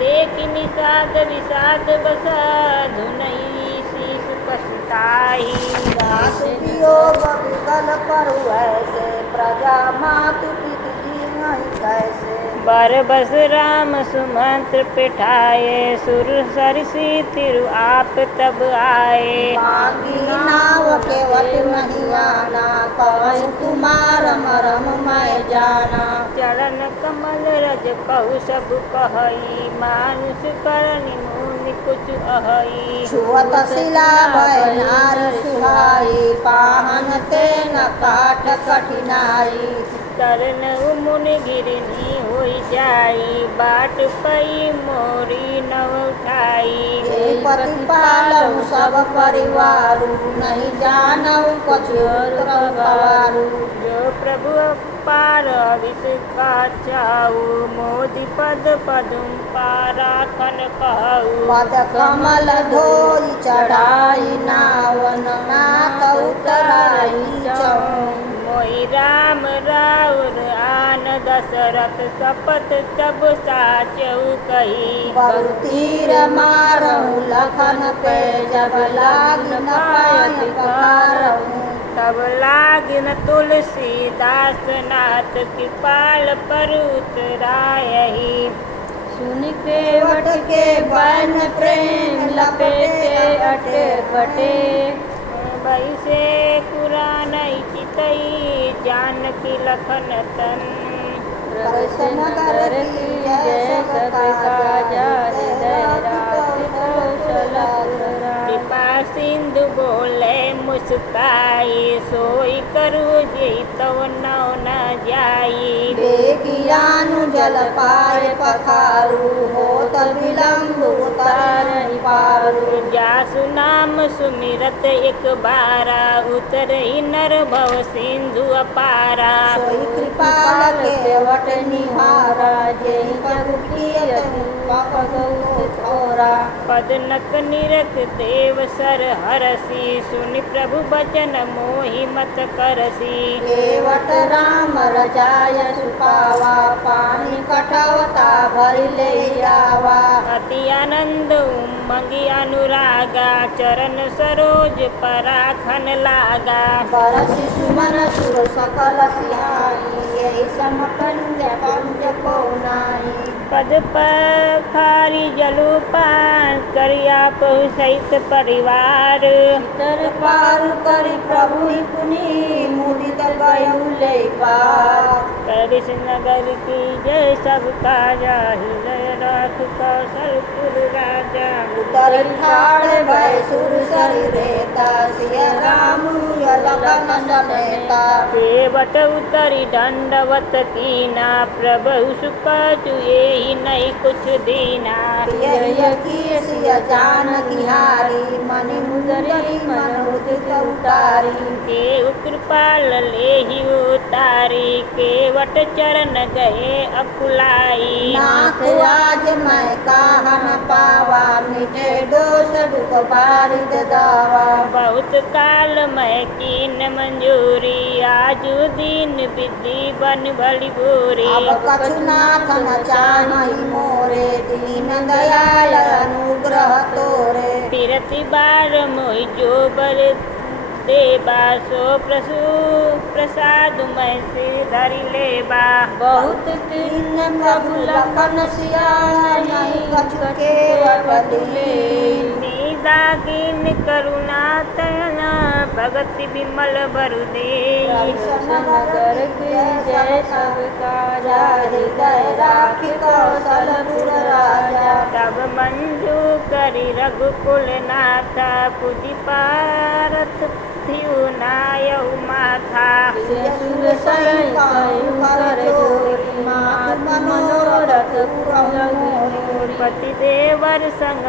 देख निषाद विषाद बस धुनई शीश पछताई। दास वियोग विकल करु ऐसे, प्रजा मातु पितु जीवहि कैसे। बर बस राम सुमंत्र पिठाए, सुर सरसी तिरु आप तब आए। बागी नाव केवट नहीं आना, कवि कुमार मरम मैं जाना। चरण कमल रज कहु सब कहई, मानुष करनि मुनि कुछ अहई। छुअत शिला भय नारी सुहाई, पाहन ते न काट कठिनाई। तरन मुनि गिरनी होई जाई, बाट पई मोरी नव उठाई। पति पालऊ सब परिवारु, नहीं जानऊ कछु कवारु। जो प्रभु पार विष का चाऊ, मोदि पद पदुम पाराखन कहू। पद कमल धोई चढ़ाई, नावन नाथ उतराई चौं। मोहि राम राउर आन दशरथ, शपथ सब साचऊ कही। बरु तीर मारऊ लखन पे, जब लागी न पाई पखारऊ। तब लागिन तुलसीदास नाथ, कृपाल पर उतरायहि। सुन केवट के बन प्रेम, लपेटे अटे पटे। वैसे कुरान चितई, जानकी लखन तन। नगर की जय सब काजा, हृदय राखी कौशलपुर राजा। कृपा सिंधु बोले मुस्काई, सोई करू जी तव नौ न जाई। बेगियानु जल पाए पखारू, होत विलम्ब उतारहि पारू। जासु नाम सुमिरत एक बारा, उतरहि नर भव सिंधु अपारा। सोई कृपाल केवट निहारा, जेहि प्रभु कियत पगौ थोरा। पद नक निरख देव सर हरसी, सुनि प्रभु बचन मोहि मत करसी। केवट राम रजाय सुपावा, पानी कटवता भरि ले आवा। अति आनंद उमंगी अनुरागा, चरण सरोज पराखन लागा। बरसि सुमन सुर सकल सिहाई, यही समकंज पंज को नाई। पद पखारी जलुपान, करिया पहु सहित परिवार। तर पार करि प्रभु पुनि, मुदित गयउ ले पार। कृष्ण नगर की जय सब काजा, हृदय राख कौशलपुर राजा। उतर ठाड़ भय सुर सरि रेता, सिय राम लखन समेता। देवट उतरी दंडवत कीना, प्रभु सुख एहि नहीं कुछ दीना। यही की सिय जानकी हारी, मनि मुदरी मन मुदित उतारी। के कृपाल लेहि उतारी, केवट चरण गए अकुलाई। नाथ आज मैं कहा न पावा, मिटे दोष दुख बारिद दावा। बहुत काल मैं कीन मंजूरी, आजु दीन विधि बन बलि भूरी। अब कछु नाथ न चाहि मोरे, दीन दयाल अनुग्रह तोरे। फिरति बार मोहि जो बर देबा, सो प्रसाद मैं से धरि लेबा। बहुत तीन प्रभु लखन सियाय, नहीं कछु केवट लीन। दागिन करुणा तयना, भगति विमल बरु देई। नगर की जय सब काजा, हृदय राखी कौशलपुर राजा। तब मंजू करि रघुकुल नाथा, पुजि पारत थिउ नायउ माथा। सुर सई कहु कर जोरी, मात मनोरथ पूर्ण मोरी। पति देवर संग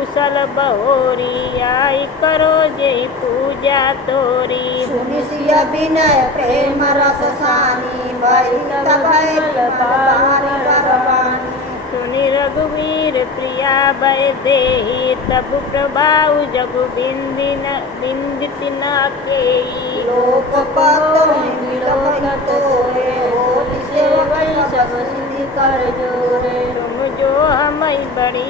कुशल बहोरी आई करो जय पूजा तोरी सुनि सिय विनय प्रेम रस सानी भई तब बानी बरबानी सुनि रघुवीर प्रिया भय देहि तब प्रभाव जगु बिंदित न केई लोक बिलोक तोरे होति सेवई सब सिद्धि कर जोरे तुम जो हमें बड़ी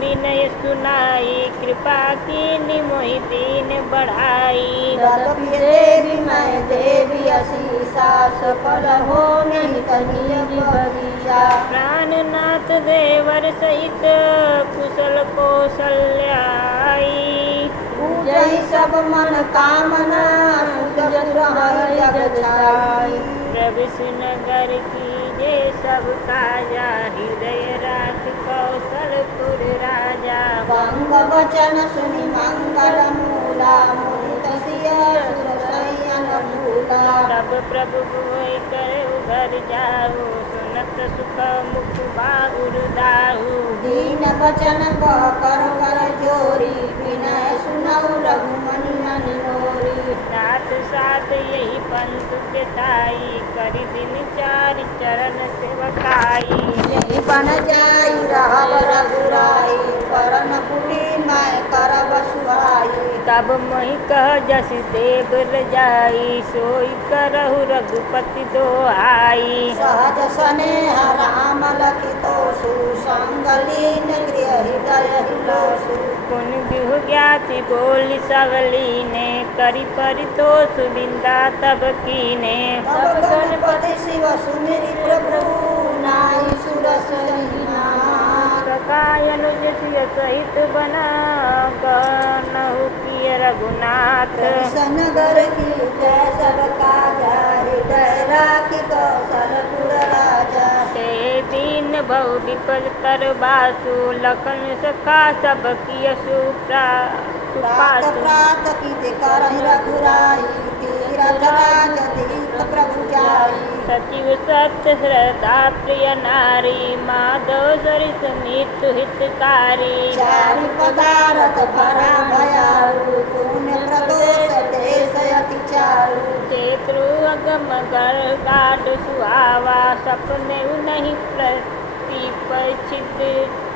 विनय सुनाई कृपा की मोहि दीन बढ़ाई तदपि देवी मैं देवी असीसा सफल हो नहीं कहीं बगीचा प्राणनाथ देवर सहित कुशल कौशल्याई पूजहि सब मन कामना सुख सुरहै जग छाई प्रविश नगर की जय सब काजा हृदय राख कौशलपुर राजा गंग वचन सुनि मंगल मूला मुनित सिय सुर सैयन मूला तब प्रभु होय कर उघर जाऊ सुनत सुख मुख बाहुर दाऊ दीन वचन कह कर जोरी विनय सुनऊ रघुमनि मनोरी साथ साथ यही पंथ के ताई करी दिन चार चरण सेवकाई यही बन जाई रहब रघुराई करन कुटी मैं करब सुहाई तब मोहि कह जस देव रजाई सोई करहु रघुपति दोहाई सहज स्नेह राम लखितो सुसंग लीन गृह हृदय हिलोसु पुन बिहु ज्ञाति बोली सवली ने करी परितोष बिंदा तब कीने तब गणपति शिव सुमिरि प्रभु नाई सुरस कायनुज सिय सहित बना गनहु किय रघुनाथ नगर की जय सब काजा हृदय राखि कौशलपुर राजा ते दीन बहु विपद कर बासु लखन सखा सब किय प्रात सुपासु प्रात की करहि रघुराई तीरथ राज तीर्थ प्रभु जाई सचिव सत्य श्रद्धा प्रिय नारी माधव सरिस मित हितकारी चारि पदारथ भरा भयाउ पुण्य प्रदोष देश अति चारु चेत्रु अगम गर गाढ़ सुहावा सपने नहीं प्रतिपचित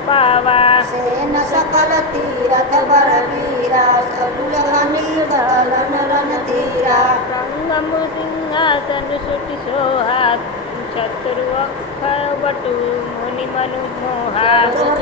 पावा सेन सकल तीरथ बर वीरा सकुल घनी दलन रन तीरा संगम सिंहासन सुट सोहा शत्रु अक्षर वटु मुनि मनु मोहा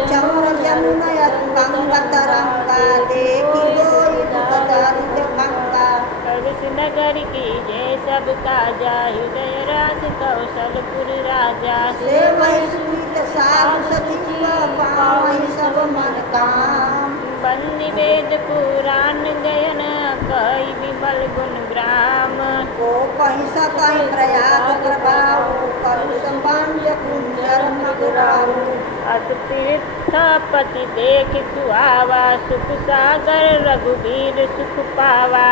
चमर जमुनय गंग तरंगा देखी गोई दुख दरिद्र भंगा कविश नगर की जय सब काजा हृदय राज कौशलपुर राजा सेवै सुनीत साधु सचिव पावहि सब मन काम बन्नी वेद पुराण गयन कई विमल गुण ग्राम को कहीं सकहीं प्रयाग प्रभाव करु संबंध कुंजर मगराऊ अत तीर्थपति देख सुहावा सुख सागर रघुवीर सुख पावा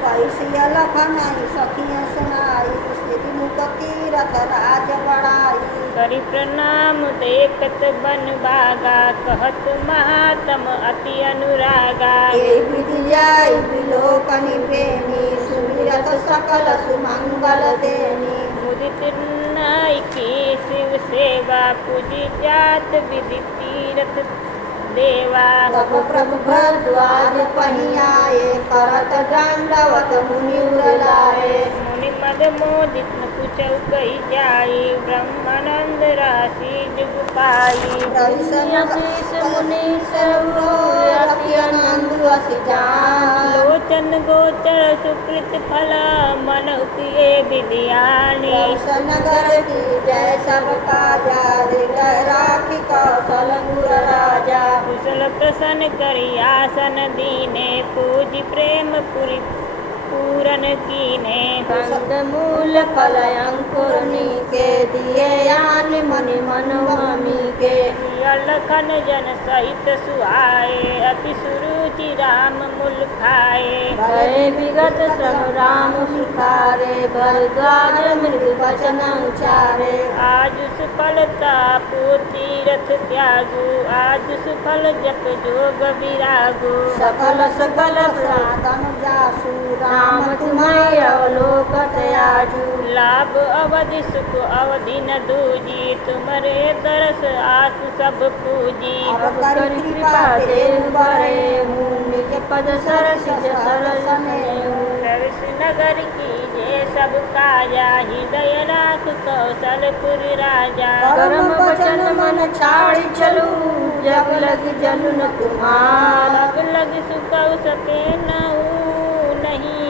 कैसिय लखन सखिय सुनाई श्री मुख तीरथ राज बढ़ाई करि प्रणाम देखत बन बागा कहत महात्म अति अनुरागा ये विधि जाई विलोकनि प्रेमी सुमिरत सकल सुमंगल देनी मुदित नाई की शिव सेवा पूजी जात विधि तीरथ देवा तब प्रभु भरद्वाज पहियाए करत दंडवत मुनि उरलाए मुनि मद मोदित न कुचौ कही जाई ब्रह्मानंद राशि जुग पाई आशीष मुनि सर्वो अति आनंद अस जान लोचन गोचर सुकृत फल मन किए विद्यानी नगर की जय सब काजा हृदय राखि कौशलपुर राजा कुशल प्रसन्न करी आसन दीने पूज प्रेम पुरी पूरन कीने कंद मूल फल अंकुर के दिए यान मुनि मनोमी के लखन जन सहित सुहाए अति सुरुचि राम मूल खाए भय विगत श्रम राम सुखारे भरद्वाज मृग वचन उचारे आज सुफलता तीरथ त्यागु आज सुफल जप जोग विरागु सकल सकल साधन जासु राम तुम्हारी अवलोकत आजू लाभ अवधि सुख अवधि न दूजी तुमरे तरस आसु सब पूजी अब कर कृपा देव बरे निज पद सरस सरस सरस नगर की जे सब काया हृदय राख कौशलपुर राजा कर्म वचन मन छाड़ी चलू जब लग जनु न तुम्हार लग सुख सके न